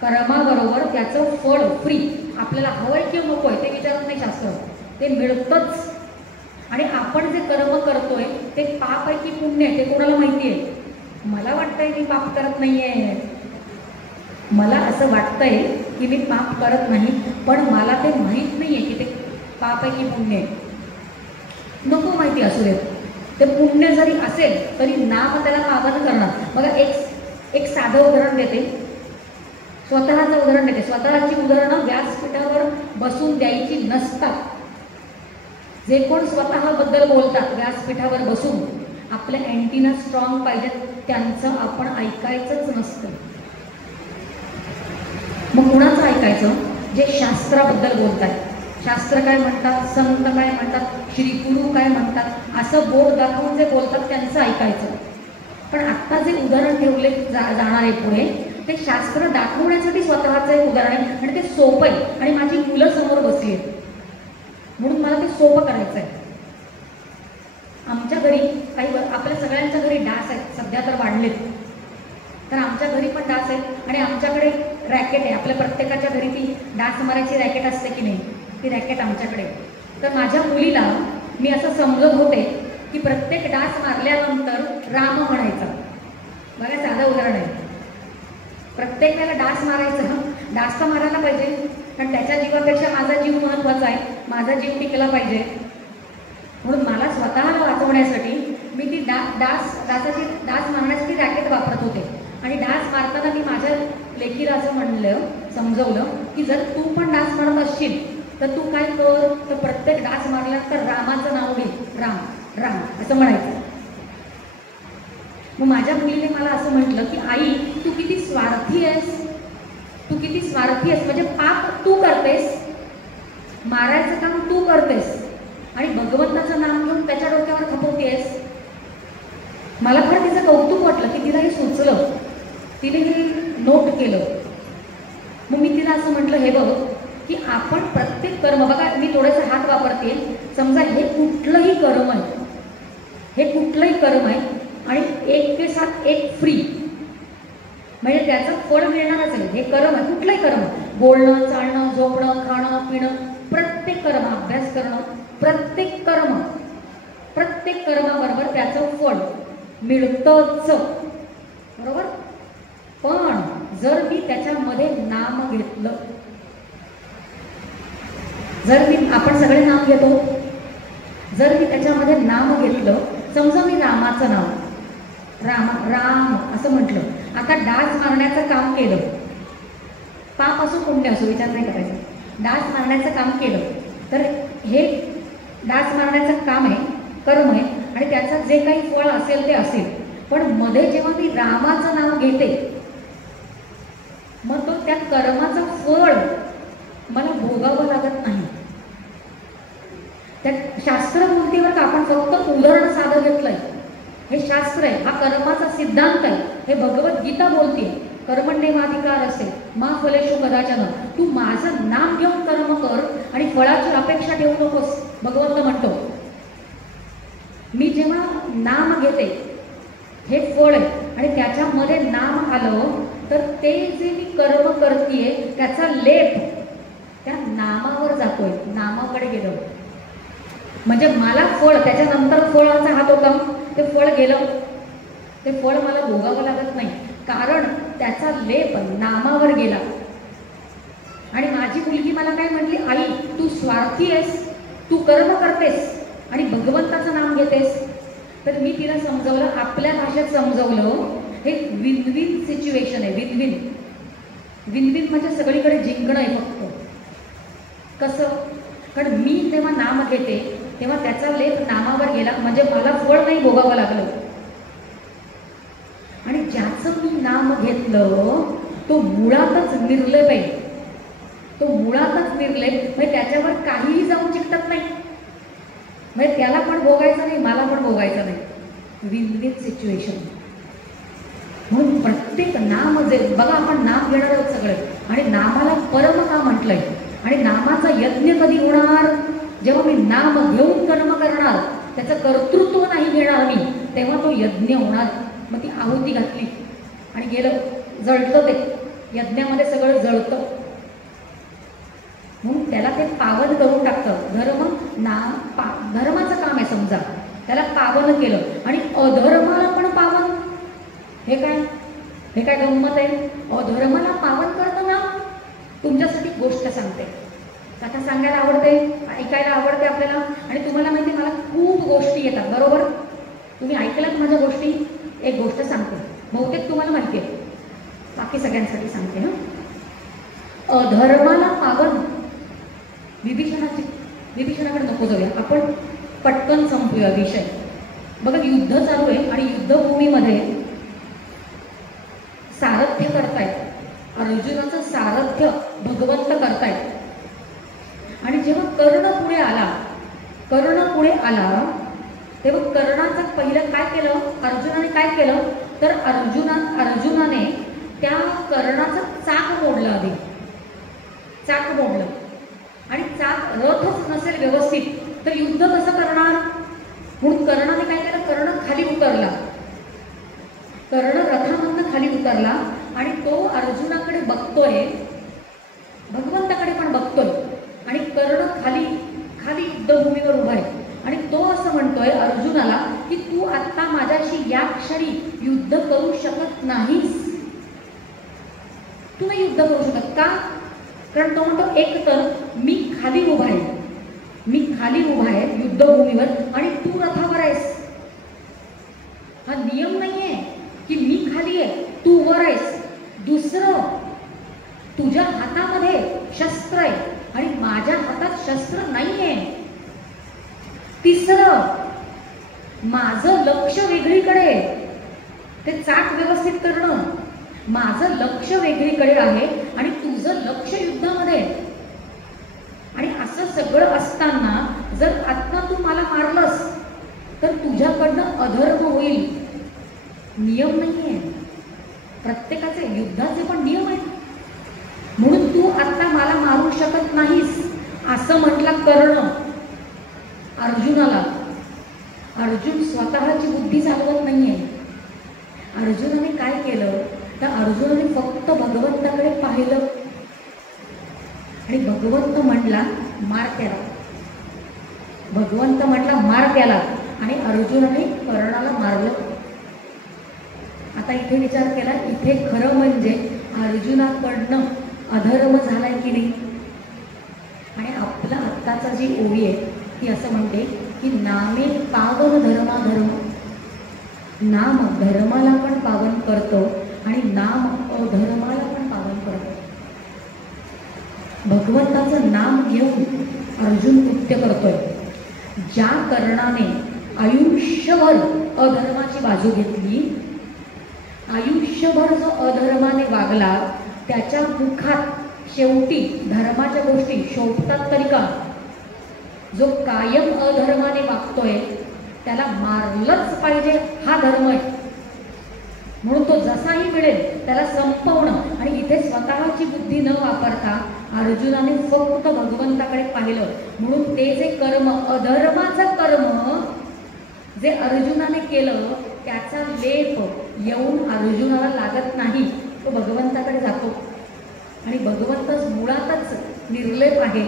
कर्माबरोबर त्याचं फळ फ्री. आपल्याला हवंय किंवा नको आहे ते विचारत नाही शास्त्र, ते मिळतंच. आणि आपण जे कर्म करतोय ते पाप आहे की पुण्य आहे ते कोणाला माहिती आहे. मला वाटतंय मी पाप करत नाहीये, मला असं वाटतंय की मी पाप करत नाही, पण मला ते माहीत नाहीये की ते पाप आहे की पुण्य आहे. नको माहिती असू देत, ते पुण्य जरी असेल तरी नाम त्याला पावन करणार. बघा एक साधं उदाहरण देते, स्वतःचं उदाहरण देते. स्वतःची उदाहरणं व्यासपीठावर बसून द्यायची नसतात. जे कोण स्वतःबद्दल बोलतात व्यासपीठावर बसून, आपल्या अँटीना स्ट्रॉंग पाहिजेत, त्यांचं आपण ऐकायचंच नसतं. मग कुणाचं ऐकायचं, जे शास्त्राबद्दल बोलतात. शास्त्र काय म्हणतात, संत काय म्हणतात, श्री गुरु काय म्हणतात, असं बोट दाखवून जे बोलतात त्यांचं ऐकायचं. पण आत्ता जे उदाहरण ठेवले जाणार आहे पुढे, ते शास्त्र दाखवण्यासाठी स्वतःचं एक उदाहरण आहे आणि ते सोपं आहे. आणि माझी मुलं समोर बसली आहेत म्हणून मला ते सोपं करायचं आहे. आमच्या घरी काही, आपल्या सगळ्यांच्या घरी डास आहेत, सध्या तर वाढलेत, तर आमच्या घरी पण डास आहेत. आणि आमच्याकडे रॅकेट आहे. आपल्या प्रत्येकाच्या घरी ती डास मारायची रॅकेट असते की नाही, ती रॅकेट आमच्याकडे. तर माझ्या मुलीला मी असं समजत होते की प्रत्येक डास मारल्यानंतर राम म्हणायचा. बघा साधं उदाहरण आहे. प्रत्येक वेळेला डास मारायचं, डास तर मारायला पाहिजे, पण त्याच्या जीवापेक्षा माझा जीव महत्त्वाचा आहे, माझा जीव टिकला पाहिजे. म्हणून मला स्वतःला वाचवण्यासाठी मी ती डास मारण्यासाठी रॅकेट वापरत होते. आणि डास मारताना मी माझ्या लेकीला असं म्हणलं, समजवलं की जर तू पण डास मारत असशील तर तू काय कर, तर प्रत्येक डास मारल्यानंतर रामाचं नाव घे, राम राम असं म्हणायचं. मग माझ्या मुलीने मला असं म्हटलं की आई तू किती स्वार्थी आहेस, तू किती स्वार्थी आहेस. म्हणजे पाप तू करतेस, मारायचं काम तू करतेस, आणि भगवंताचं नाम घेऊन त्याच्या डोक्यावर खपवतेस. मला फार तिचं कौतुक वाटलं की तिला हे सुचलं, तिने हे नोट केलं. मग मी तिला असं म्हटलं, हे बघ की आपण प्रत्येक कर्म, बघा मी थोडंसं हात वापरते, समजा हे कुठलंही कर्म आहे, हे कुठलंही कर्म आहे आणि 1 के 7 1 फ्री, म्हणजे त्याचं फळ मिळणारच आहे. हे कर्म आहे, कुठलंही कर्म, बोलणं चालणं झोपणं खाणं पिणं, प्रत्येक कर्म, अभ्यास करणं, प्रत्येक कर्माबरोबर त्याचं फळ मिळतंच, बरोबर. पण जर मी त्याच्यामध्ये नाम घेतलं, जर मी, आपण सगळे नाम घेतो, जर मी त्याच्यामध्ये नाम घेतलं, समजा मी रामाचं नाव राम राम असं म्हटलं, आता डास मारण्याचं काम केलं, पाप असो पुण्य असो विचार नाही करायचा, डास मारण्याचं काम केलं, तर हे डास मारण्याचं काम आहे, कर्म आहे, आणि त्याचं जे काही फळ असेल ते असेल. पण मध्ये जेव्हा मी रामाचं घेते, मग तो त्या कर्माचं फळ मला भोगावं लागत नाही. त्या शास्त्र बोलतीवर का आपण फक्त उदाहरण साधं घेतलंय, हे शास्त्र आहे, हा कर्माचा सिद्धांत आहे. हे भगवद्गीता बोलते कर्मण्येवाधिकार असेल मा फलेषु कदाचन. तू माझं नाम घेऊन कर्म कर आणि फळाची अपेक्षा ठेवू नकोस. भगवंत म्हणतो मी जेव्हा नाम घेते हे फळ आहे आणि त्याच्यामध्ये नाम आलं तर ते जे मी कर्म करतेय त्याचा लेप त्या नामावर जातोय, नामाकडे गेलो म्हणजे मला फळ, त्याच्यानंतर फळाचा हात होता, ते फळ गेलं, ते फळ मला भोगावं लागत नाही कारण त्याचा लेप नामावर गेला. आणि माझी मुलगी मला काय म्हटली, आई तू स्वार्थी आहेस, तू कर्म करतेस आणि भगवंताचं नाम घेतेस. तर मी तिला समजवलं, आपल्या भाषेत समजवलं, हे विन विन सिच्युएशन आहे. विन विन, विन विन म्हणजे सगळीकडे जिंकणं आहे फक्त. कसं? कारण मी तेव्हा नाम घेते तेव्हा त्याचा लेप नामावर गेला म्हणजे मला फळ नाही भोगावं लागलं. आणि ज्याचं मी नाम घेतलं तो मुळातच निर्लेप आहे, तो मुळातच निर्लेप म्हणजे त्याच्यावर काहीही जाऊन चिकटत नाही. म्हणजे त्याला पण भोगायचं नाही, मला पण भोगायचं नाही. Win win situation. म्हणून प्रत्येक नाम जे बघा, आपण नाम घेणार आहोत सगळे आणि नामाला परम का म्हटलंय. आणि नामाचा यज्ञ कधी होणार? जेव्हा मी नाम घेऊन कर्म करणार, त्याचं कर्तृत्व नाही घेणार मी, तेव्हा तो यज्ञ होणार. मग ती आहुती घातली आणि गेलं, जळतं, ते यज्ञामध्ये सगळं जळतं. म्हणून त्याला ते पावन करून टाकतं. धर्माचं काम आहे समजा, त्याला पावन केलं आणि अधर्माला पण पावन. हे काय, हे काय गंमत आहे? अधर्माला पावन करतं ना. तुमच्यासाठी गोष्ट सांगते, कथा सांगायला आवडते, ऐकायला आवडते आपल्याला. आणि तुम्हाला माहिती, मला खूप गोष्टी येतात, बरोबर? तुम्ही ऐकलात माझ्या गोष्टी. एक गोष्ट सांगते, बहुतेक तुम्हाला माहिती आहे, बाकी सगळ्यांसाठी सांगते ना. अधर्माला पावन. विभीषणाकडे नको जाऊया, आपण पटकन संपूया विषय. बघा, युद्ध चालू आहे आणि युद्धभूमीमध्ये सारथ्य करतायत. अर्जुनाचं सारथ्य भगवंत करतायत. आणि जेव्हा कर्ण पुढे आला तेव्हा कर्णाचं पहिलं काय केलं, अर्जुनाने काय केलं तर अर्जुनाने त्या कर्णाचं चाक मोडलं. आधी चाक मोडलं आणि चाक, रथच नसेल व्यवस्थित तर युद्ध कसं करणार? म्हणून कर्णाने काय केलं, कर्ण खाली उतरला. कर्ण रथामधनं खाली उतरला आणि तो अर्जुनाकडे बघतोय, भगवंताकडे पण बघतोय. आणि कर्ण खाली खाली युद्धभूमीवर उभा आहे आणि तो असं म्हणतोय अर्जुनाला की तू आता माझ्याशी या क्षणी युद्ध करू शकत नाहीस. तू नाही युद्ध करू शकत का? कारण तो म्हणतो, एक तर मी खाली उभा आहे युद्धभूमीवर आणि तू रथावर आहेस. हा नियम नाहीये की मी खाली आहे तू वर आहेस. दुसरं, तुझ्या हातामध्ये शस्त्र आहे आणि माझ्या हातात शस्त्र नाहीये. तिसरं, माझं लक्ष वेगळीकडे, ते चाक व्यवस्थित करणं, माझं लक्ष वेगळीकडे आहे आणि तुझं लक्ष युद्धामध्ये. आणि असं सगळं असताना जर आत्ता तू मला मारलंस तर तुझ्याकडनं अधर्म होईल. नियम नाहीये, प्रत्येकाचे युद्धाचे पण नियम आहेत. म्हणून तू आता मला मारू शकत नाहीस असं म्हटला कर्ण अर्जुनाला. अर्जुन स्वतःची बुद्धी चालवत नाहीये. अर्जुनाने काय केलं तर अर्जुनाने फक्त भगवंताकडे पाहिलं आणि भगवंत म्हटला मार त्याला. भगवंत म्हटला मार त्याला आणि अर्जुनाने कर्णाला मारलं. आता इथे विचार केला, इथे खरं म्हणजे अर्जुनाकडनं अधर्म झालाय की नाही. आणि आपला आत्ताचा जी ओवी आहे ती असं म्हणते की नामे पावन धर्माधर्म. नाम धर्माला पण पावन करतो आणि नाम अधर्माला पण पावन करतो. भगवंताचं नाम घेऊन अर्जुन कृत्य करतोय. ज्या कर्णाने आयुष्यभर अधर्माची बाजू घेतली, आयुष्यभर जो अधर्माने वागला त्याच्या मुखात शेवटी धर्माच्या गोष्टी शोभतात तरी का? जो कायम अधर्माने वागतोय त्याला मारलंच पाहिजे हा धर्म आहे, म्हणून तो जसाही मिळेल त्याला संपवणं. आणि इथे स्वतःची बुद्धी न वापरता अर्जुनाने फक्त भगवंताकडे पाहिलं, म्हणून ते जे कर्म अधर्माचं कर्म जे अर्जुनाने केलं त्याचा लेप येऊन अर्जुनाला लागत नाही, तो भगवंताकडे जातो. आणि भगवंतच मुळातच निर्लेप आहे,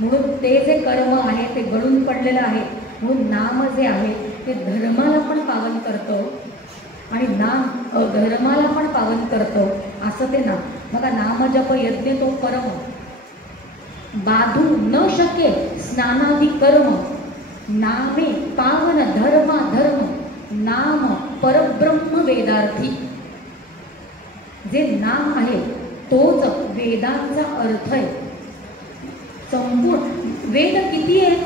म्हणून ते जे कर्म आहे ते गळून पडलेलं आहे. म्हणून नाम जे आहे ते धर्माला पण पावन करतं आणि नाम अधर्माला पण पावन करतं, असं ते नाम. बघा, नाम जप यज्ञ तो कर्म बाधू न शके स्नानादी कर्म, नामे पावन धर्मा धर्म नाम परब्रह्म वेदार्थी. जे नाम आहे तोच वेदांचा अर्थ आहे. संपूर्ण वेद किती आहे?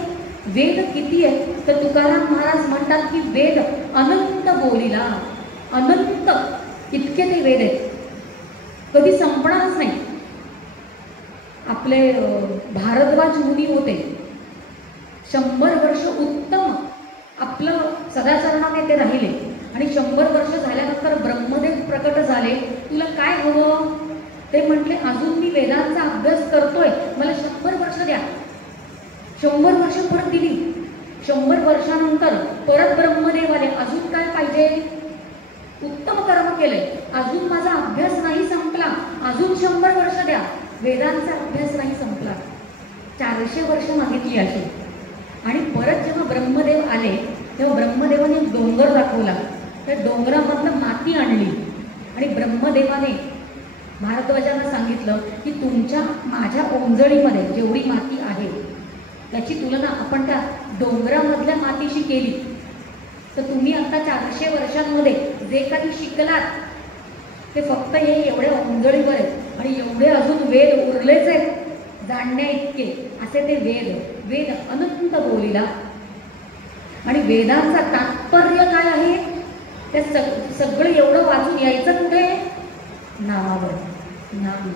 वेद किती आहे तर तुकाराम महाराज म्हणतात की वेद अनंत बोलिला, अनंत इतके ते वेद आहेत, कधी संपणारच नाही. आपले भारद्वाज मुनी होते, 100 वर्ष उत्तम आपलं सदाचरणाने ते राहिले आणि 100 वर्ष झाल्यानंतर ब्रह्मदेव प्रकट झाले. तुला काय हवं? ते म्हटले, अजून मी वेदांचा अभ्यास करतोय, मला 100 वर्ष द्या. 100 वर्ष परत दिली. 100 वर्षानंतर परत ब्रह्मदेव आले, अजून काय पाहिजे? उत्तम कर्म केलंय, अजून माझा अभ्यास नाही संपला, अजून 100 वर्ष द्या. वेदांचा अभ्यास नाही संपला, 400 वर्ष मागितली अशी. आणि परत जेव्हा ब्रह्मदेव आले तेव्हा ब्रह्मदेवाने एक डोंगर दाखवला, त्या डोंगरामधनं माती आणली आणि ब्रह्मदेवाने भारद्वाजांना सांगितलं की तुमच्या माझ्या ओंजळीमध्ये जेवढी माती आहे त्याची तुलना आपण त्या डोंगरामधल्या मातीशी केली तर तुम्ही आता 400 वर्षांमध्ये जे काही शिकलात ते फक्त हे एवढ्या ओंजळीवर आहेत आणि एवढे अजून वेद उरलेच आहेत जाणण्या इतके, असे ते वेद. वेद अनंत बोलिला. आणि वेदांचा तात्पर्य काय आहे? ते सगळं एवढं वाचून यायचं कुठे? नामावर. नाम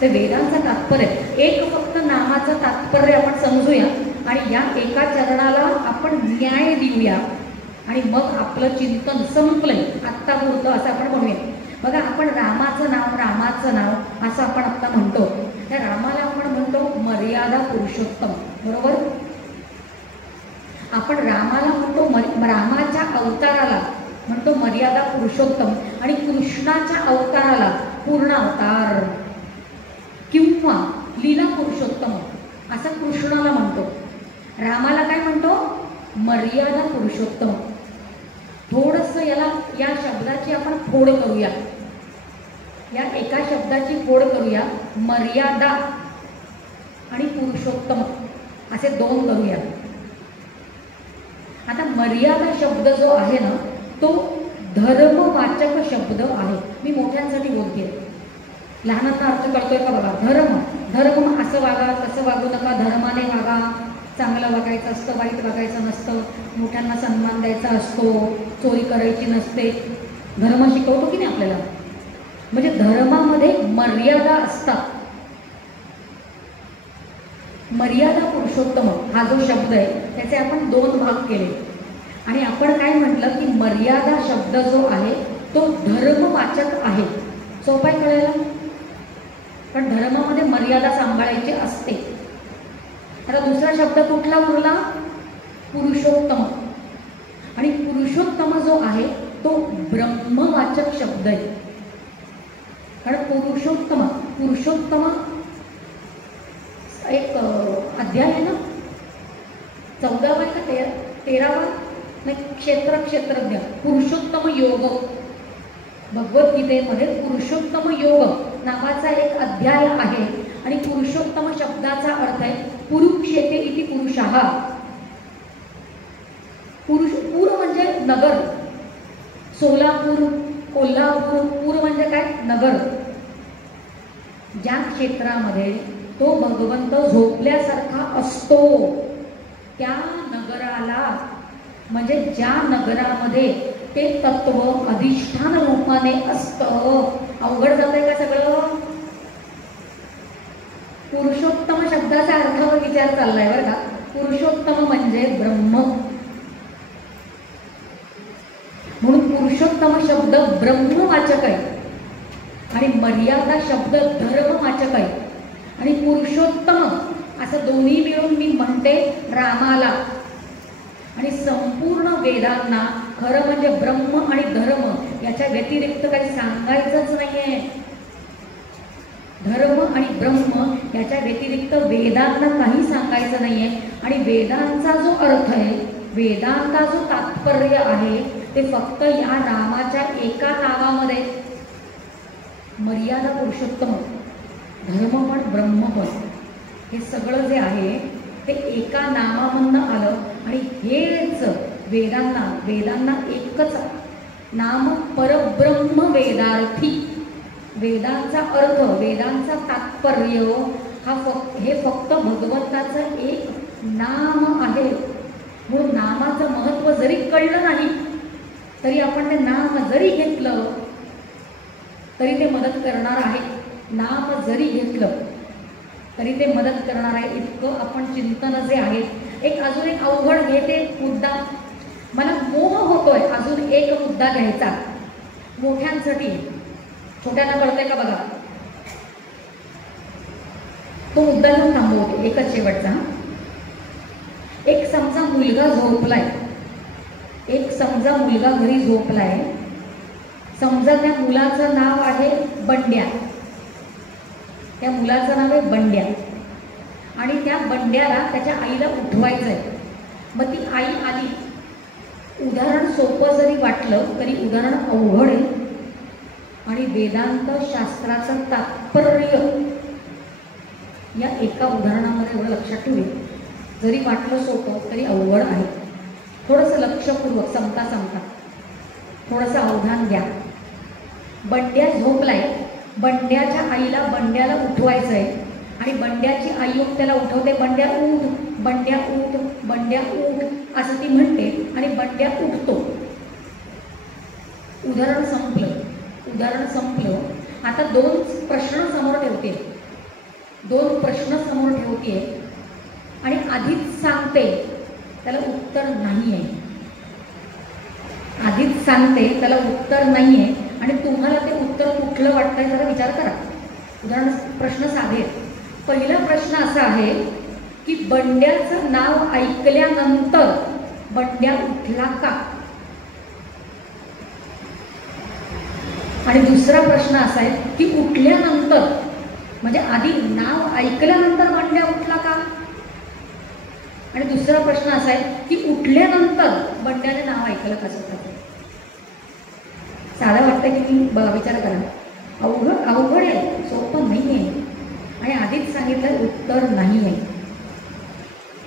ते वेदांचा तात्पर्य. एक फक्त नामाचं तात्पर्य आपण समजूया आणि या एका चरणाला आपण न्याय देऊया आणि मग आपलं चिंतन संपलंय आत्तापुरतं असं आपण म्हणूया. बघा, आपण रामाचं नाव असं आपण आत्ता म्हणतो. त्या रामाला आपण म्हणतो मर्यादा पुरुषोत्तम, बरोबर? आपण रामाला म्हणतो रामाच्या अवताराला म्हणतो मर्यादा पुरुषोत्तम आणि कृष्णाच्या अवताराला पूर्ण अवतार किंवा लीला पुरुषोत्तम असं कृष्णाला म्हणतो. रामाला काय म्हणतो? मर्यादा पुरुषोत्तम. थोडंसं या शब्दाची आपण फोड करूया, या एका शब्दाची फोड करूया. मर्यादा आणि पुरुषोत्तम असे 2 करूया. आता मर्यादा शब्द जो आहे ना तो धर्मवाचक शब्द आहे. मी मोठ्यांसाठी बोलते, लहानांना अर्थ कळतोय का बघा. धर्म असं वागा, तसं वागू नका, धर्माने वागा, चांगलं वागायचं असतं, वाईट वागायचं नसतं, मोठ्यांना सन्मान द्यायचा असतो, चोरी करायची नसते. धर्म शिकवतो की नाही आपल्याला? म्हणजे धर्मामध्ये मर्यादा असतात. मर्यादा पुरुषोत्तम हा जो शब्द आहे त्याचे आपण 2 भाग केले आणि आपण काय म्हटलं की मर्यादा शब्द जो आहे तो धर्मवाचक आहे. सोपं आहे कळायला? पण धर्मामध्ये मर्यादा सांभाळायची असते. आता दुसरा शब्द कुठला उरला? पुरुषोत्तम. आणि पुरुषोत्तम जो आहे तो ब्रह्मवाचक शब्द आहे. कारण पुरुषोत्तम एक अध्याय आहे ना, 14वा का 13वा नाही, क्षेत्रज्ञ पुरुषोत्तम योग. भगवद्गीतेमध्ये पुरुषोत्तम योग नावाचा एक अध्याय आहे आणि पुरुषोत्तम शब्दाचा अर्थ आहे पुरुक्षेते इति पुरुषः. पूर म्हणजे नगर, सोलापूर, कोल्हापूर. पूर म्हणजे काय? नगर. ज्या क्षेत्रामध्ये तो भगवंत झोपल्यासारखा असतो त्या नगराला, म्हणजे ज्या नगरामध्ये ते तत्व अधिष्ठान रूपाने असतं. अवघड जातंय का सगळं? पुरुषोत्तम शब्दाचा अर्थावर विचार चाललाय बरं का. पुरुषोत्तम म्हणजे ब्रह्म, म्हणून पुरुषोत्तम शब्द ब्रह्मवाचक आहे आणि मर्यादा शब्द धर्मवाचक आहे. आणि पुरुषोत्तम असं दोन्ही मिळून मी म्हणते रामाला. आणि संपूर्ण वेदांना खरं म्हणजे ब्रह्म आणि धर्म याच्या व्यतिरिक्त काही सांगायचंच नाहीये. धर्म आणि ब्रह्म याच्या व्यतिरिक्त वेदांना काही सांगायचं नाहीये. आणि वेदांचा जो अर्थ आहे, वेदांचा जो तात्पर्य आहे ते फक्त या रामाच्या एका नावामध्ये. मर्यादा पुरुषोत्तम, धर्म पण ब्रह्म पण, हे सगळं जे आहे ते एका नावामधनं आलं. आणि हेच वेदांना एकच नाम परब्रह्म वेदार्थी. वेदांचा अर्थ, वेदांचा तात्पर्य हे फक्त भगवंताचं एक नाम आहे. म्हणून नामाचं महत्त्व जरी कळलं नाही तरी आपण ते नाम जरी घेतलं तरी ते मदत करणार आहे. नाम जरी घेतलं तरी ते मदत करणार आहे. इतकं आपण चिंतन जे आहे. अजून एक अवघड घेते मुद्दा. मला मोह होतोय अजून एक मुद्दा घ्यायचा मोठ्यांसाठी. छोट्यांना कळतंय का बघा. तो मुद्दा घेऊन थांबवते, एकच शेवटचा. एक समजा मुलगा झोपलाय, मुलगा घरी झोपलाय. समजा त्या मुलाचं नाव आहे बंड्या. त्या मुलाचं नाव आहे बंड्या आणि त्या बंड्याला त्याच्या आईला उठवायचं आहे. मग ती आई आली. उदाहरण सोपं जरी वाटलं तरी उदाहरण अवघड आहे. आणि वेदांत शास्त्राचं तात्पर्य या एका उदाहरणामध्ये एवढं लक्षात ठेवूया. जरी वाटलं सोपं तरी अवघड आहे. थोडंसं लक्षपूर्वक समता थोडंसं अवधान द्या. बंड्या झोपलाय. बंड्याच्या आईला बंड्याला उठवायचं आहे आणि बंड्याची आई येऊन त्याला उठवते. बंड्या उठ, बंड्या उठ, बंड्या उठ असं ती म्हणते आणि बंड्या उठतो. उदाहरण संपलं. आता दोन प्रश्न समोर ठेवते आणि आधीच सांगते त्याला उत्तर नाही आहे. आणि तुम्हाला ते उत्तर कुठलं वाटतंय जरा विचार करा. प्रश्न साधे. पहिला प्रश्न असा आहे की बंड्याचं नाव ऐकल्यानंतर बंड्या उठला का? आणि दुसरा प्रश्न असा आहे की उठल्यानंतर म्हणजे आधी नाव ऐकल्यानंतर बंड्या उठला का? आणि दुसरा प्रश्न असा आहे की उठल्यानंतर बंड्याने नाव ऐकलं कसं? साधा वाटतं की मी विचार करा. अवघड आहे, सोपं नाही आहे. आणि आधीच सांगितलं उत्तर नाही आहे.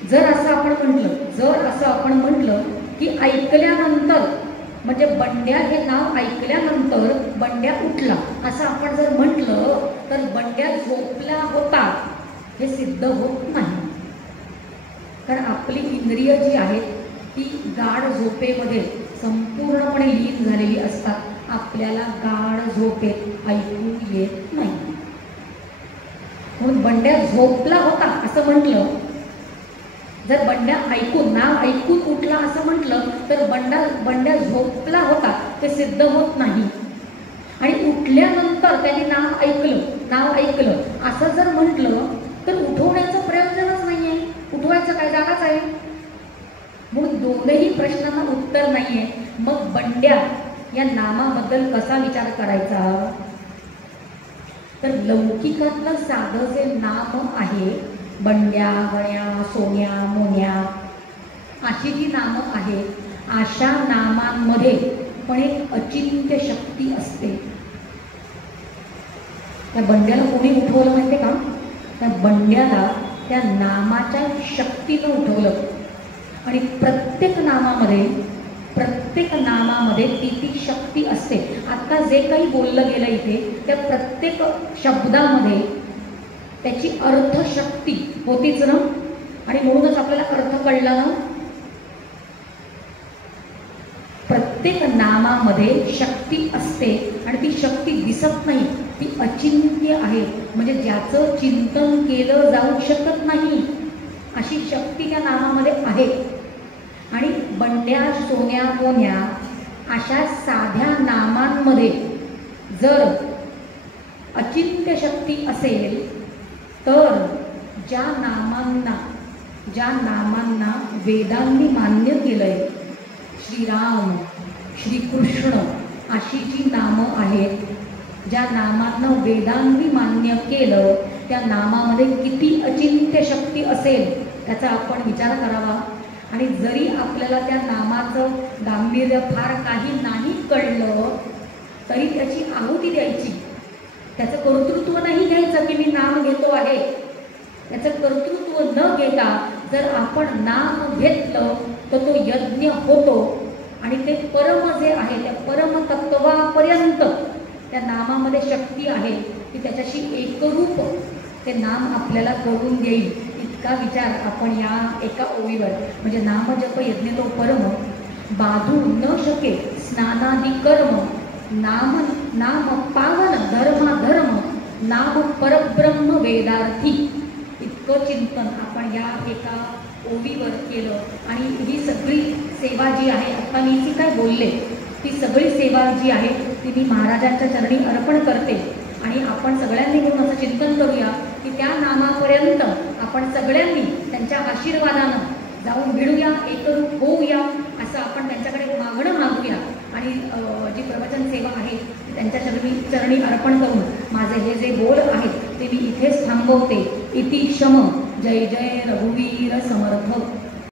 जर असं आपण म्हटलं की ऐकल्यानंतर म्हणजे बंड्या हे नाव ऐकल्यानंतर बंड्या उठला असं आपण जर म्हटलं तर बंड्या झोपला होता हे सिद्ध होत नाही. कारण आपली इंद्रिय जी आहेत ती गाढ झोपेमध्ये संपूर्णपणे लीन झालेली असतात. आपल्याला गाढ झोपेत ऐकू येत नाही. म्हणून बंड्या झोपला होता असं म्हटलं. जर बंड्या नाव ऐकून उठला असं म्हटलं तर बंड्या झोपला होता ते सिद्ध होत नाही. आणि उठल्यानंतर त्याने नाव ऐकलं असं जर म्हटलं तर उठवण्याचं प्रयोजनच नाही आहे. उठवायचं काय, जागाच आहे. म्हणून दोनही प्रश्नांना उत्तर नाहीये. मग बंड्या या नामाबद्दल कसा विचार करायचा? तर लौकिकातलं साधं जे नाम आहे बंड्या, गण्या, सोन्या, मोन्या अशी जी नामं आहेत, अशा नामांमध्ये पण एक अचिंत्य शक्ती असते. त्या बंड्याला कोणी उठवलं माहिती का? त्या बंड्याला त्या नामाच्या शक्तीनं उठवलं. आणि प्रत्येक नामामध्ये ती शक्ती असते. आता जे काही बोललं गेलं इथे त्या प्रत्येक शब्दामध्ये त्याची अर्थशक्ती होतीच ना. आणि म्हणूनच आपल्याला अर्थ कळला ना. प्रत्येक नामामध्ये शक्ती असते आणि ती शक्ती दिसत नाही, ती अचिंत्य आहे, म्हणजे ज्याचं चिंतन केलं जाऊ शकत नाही अशी शक्ती त्या नामामध्ये आहे. आणि बंड्या सोन्या मोन्या अशा साध्या नामांमध्ये जर अचिंत्य शक्ती असेल तर ज्या नामांना वेदांनी मान्य केलंय, श्रीराम, श्रीकृष्ण अशी जी नामं आहेत, ज्या नामांना वेदांनी मान्य केलं त्या नामामध्ये किती अचिंत्य शक्ती असेल त्याचा आपण विचार करावा. आणि जरी आपल्याला त्या नामाचं गांभीर्य फार काही नाही कळलं तरी त्याची आहुती द्यायची, त्याचं कर्तृत्व नाही घ्यायचं की मी नाम घेतो आहे. त्याचं कर्तृत्व न घेता जर आपण नाम घेतलं तर तो यज्ञ होतो आणि ते परम जे आहे त्या परमतत्वापर्यंत त्या नामामध्ये शक्ती आहे की त्याच्याशी एकरूप ते नाम आपल्याला करून देईल. इतका विचार आपण या एका ओळीवर, म्हणजे नामजप यज्ञ तो परम बाधू न शके स्नानादी कर्म, नाम नाम पावन धर्म नाम परब्रह्म वेदार्थी, इतकं चिंतन आपण या एका ओळीवर केलं. आणि ही सगळी सेवा जी आहे, आता मी जी काय बोलले ती सगळी सेवा जी आहे ती मी महाराजांच्या चरणी अर्पण करते. आणि आपण सगळ्यांनी मिळून असं चिंतन करूया की त्या नामापर्यंत आपण सगळ्यांनी त्यांच्या आशीर्वादानं जाऊन मिळूया, एकरूप होऊया, असं आपण त्यांच्याकडे मागणं मागूया. आणि जी प्रवचन सेवा आहे त्यांच्या चरणी अर्पण करून माझे हे जे बोल आहेत ते मी इथेच थांबवते. इति शम. जय जय रघुवीर समर्थ.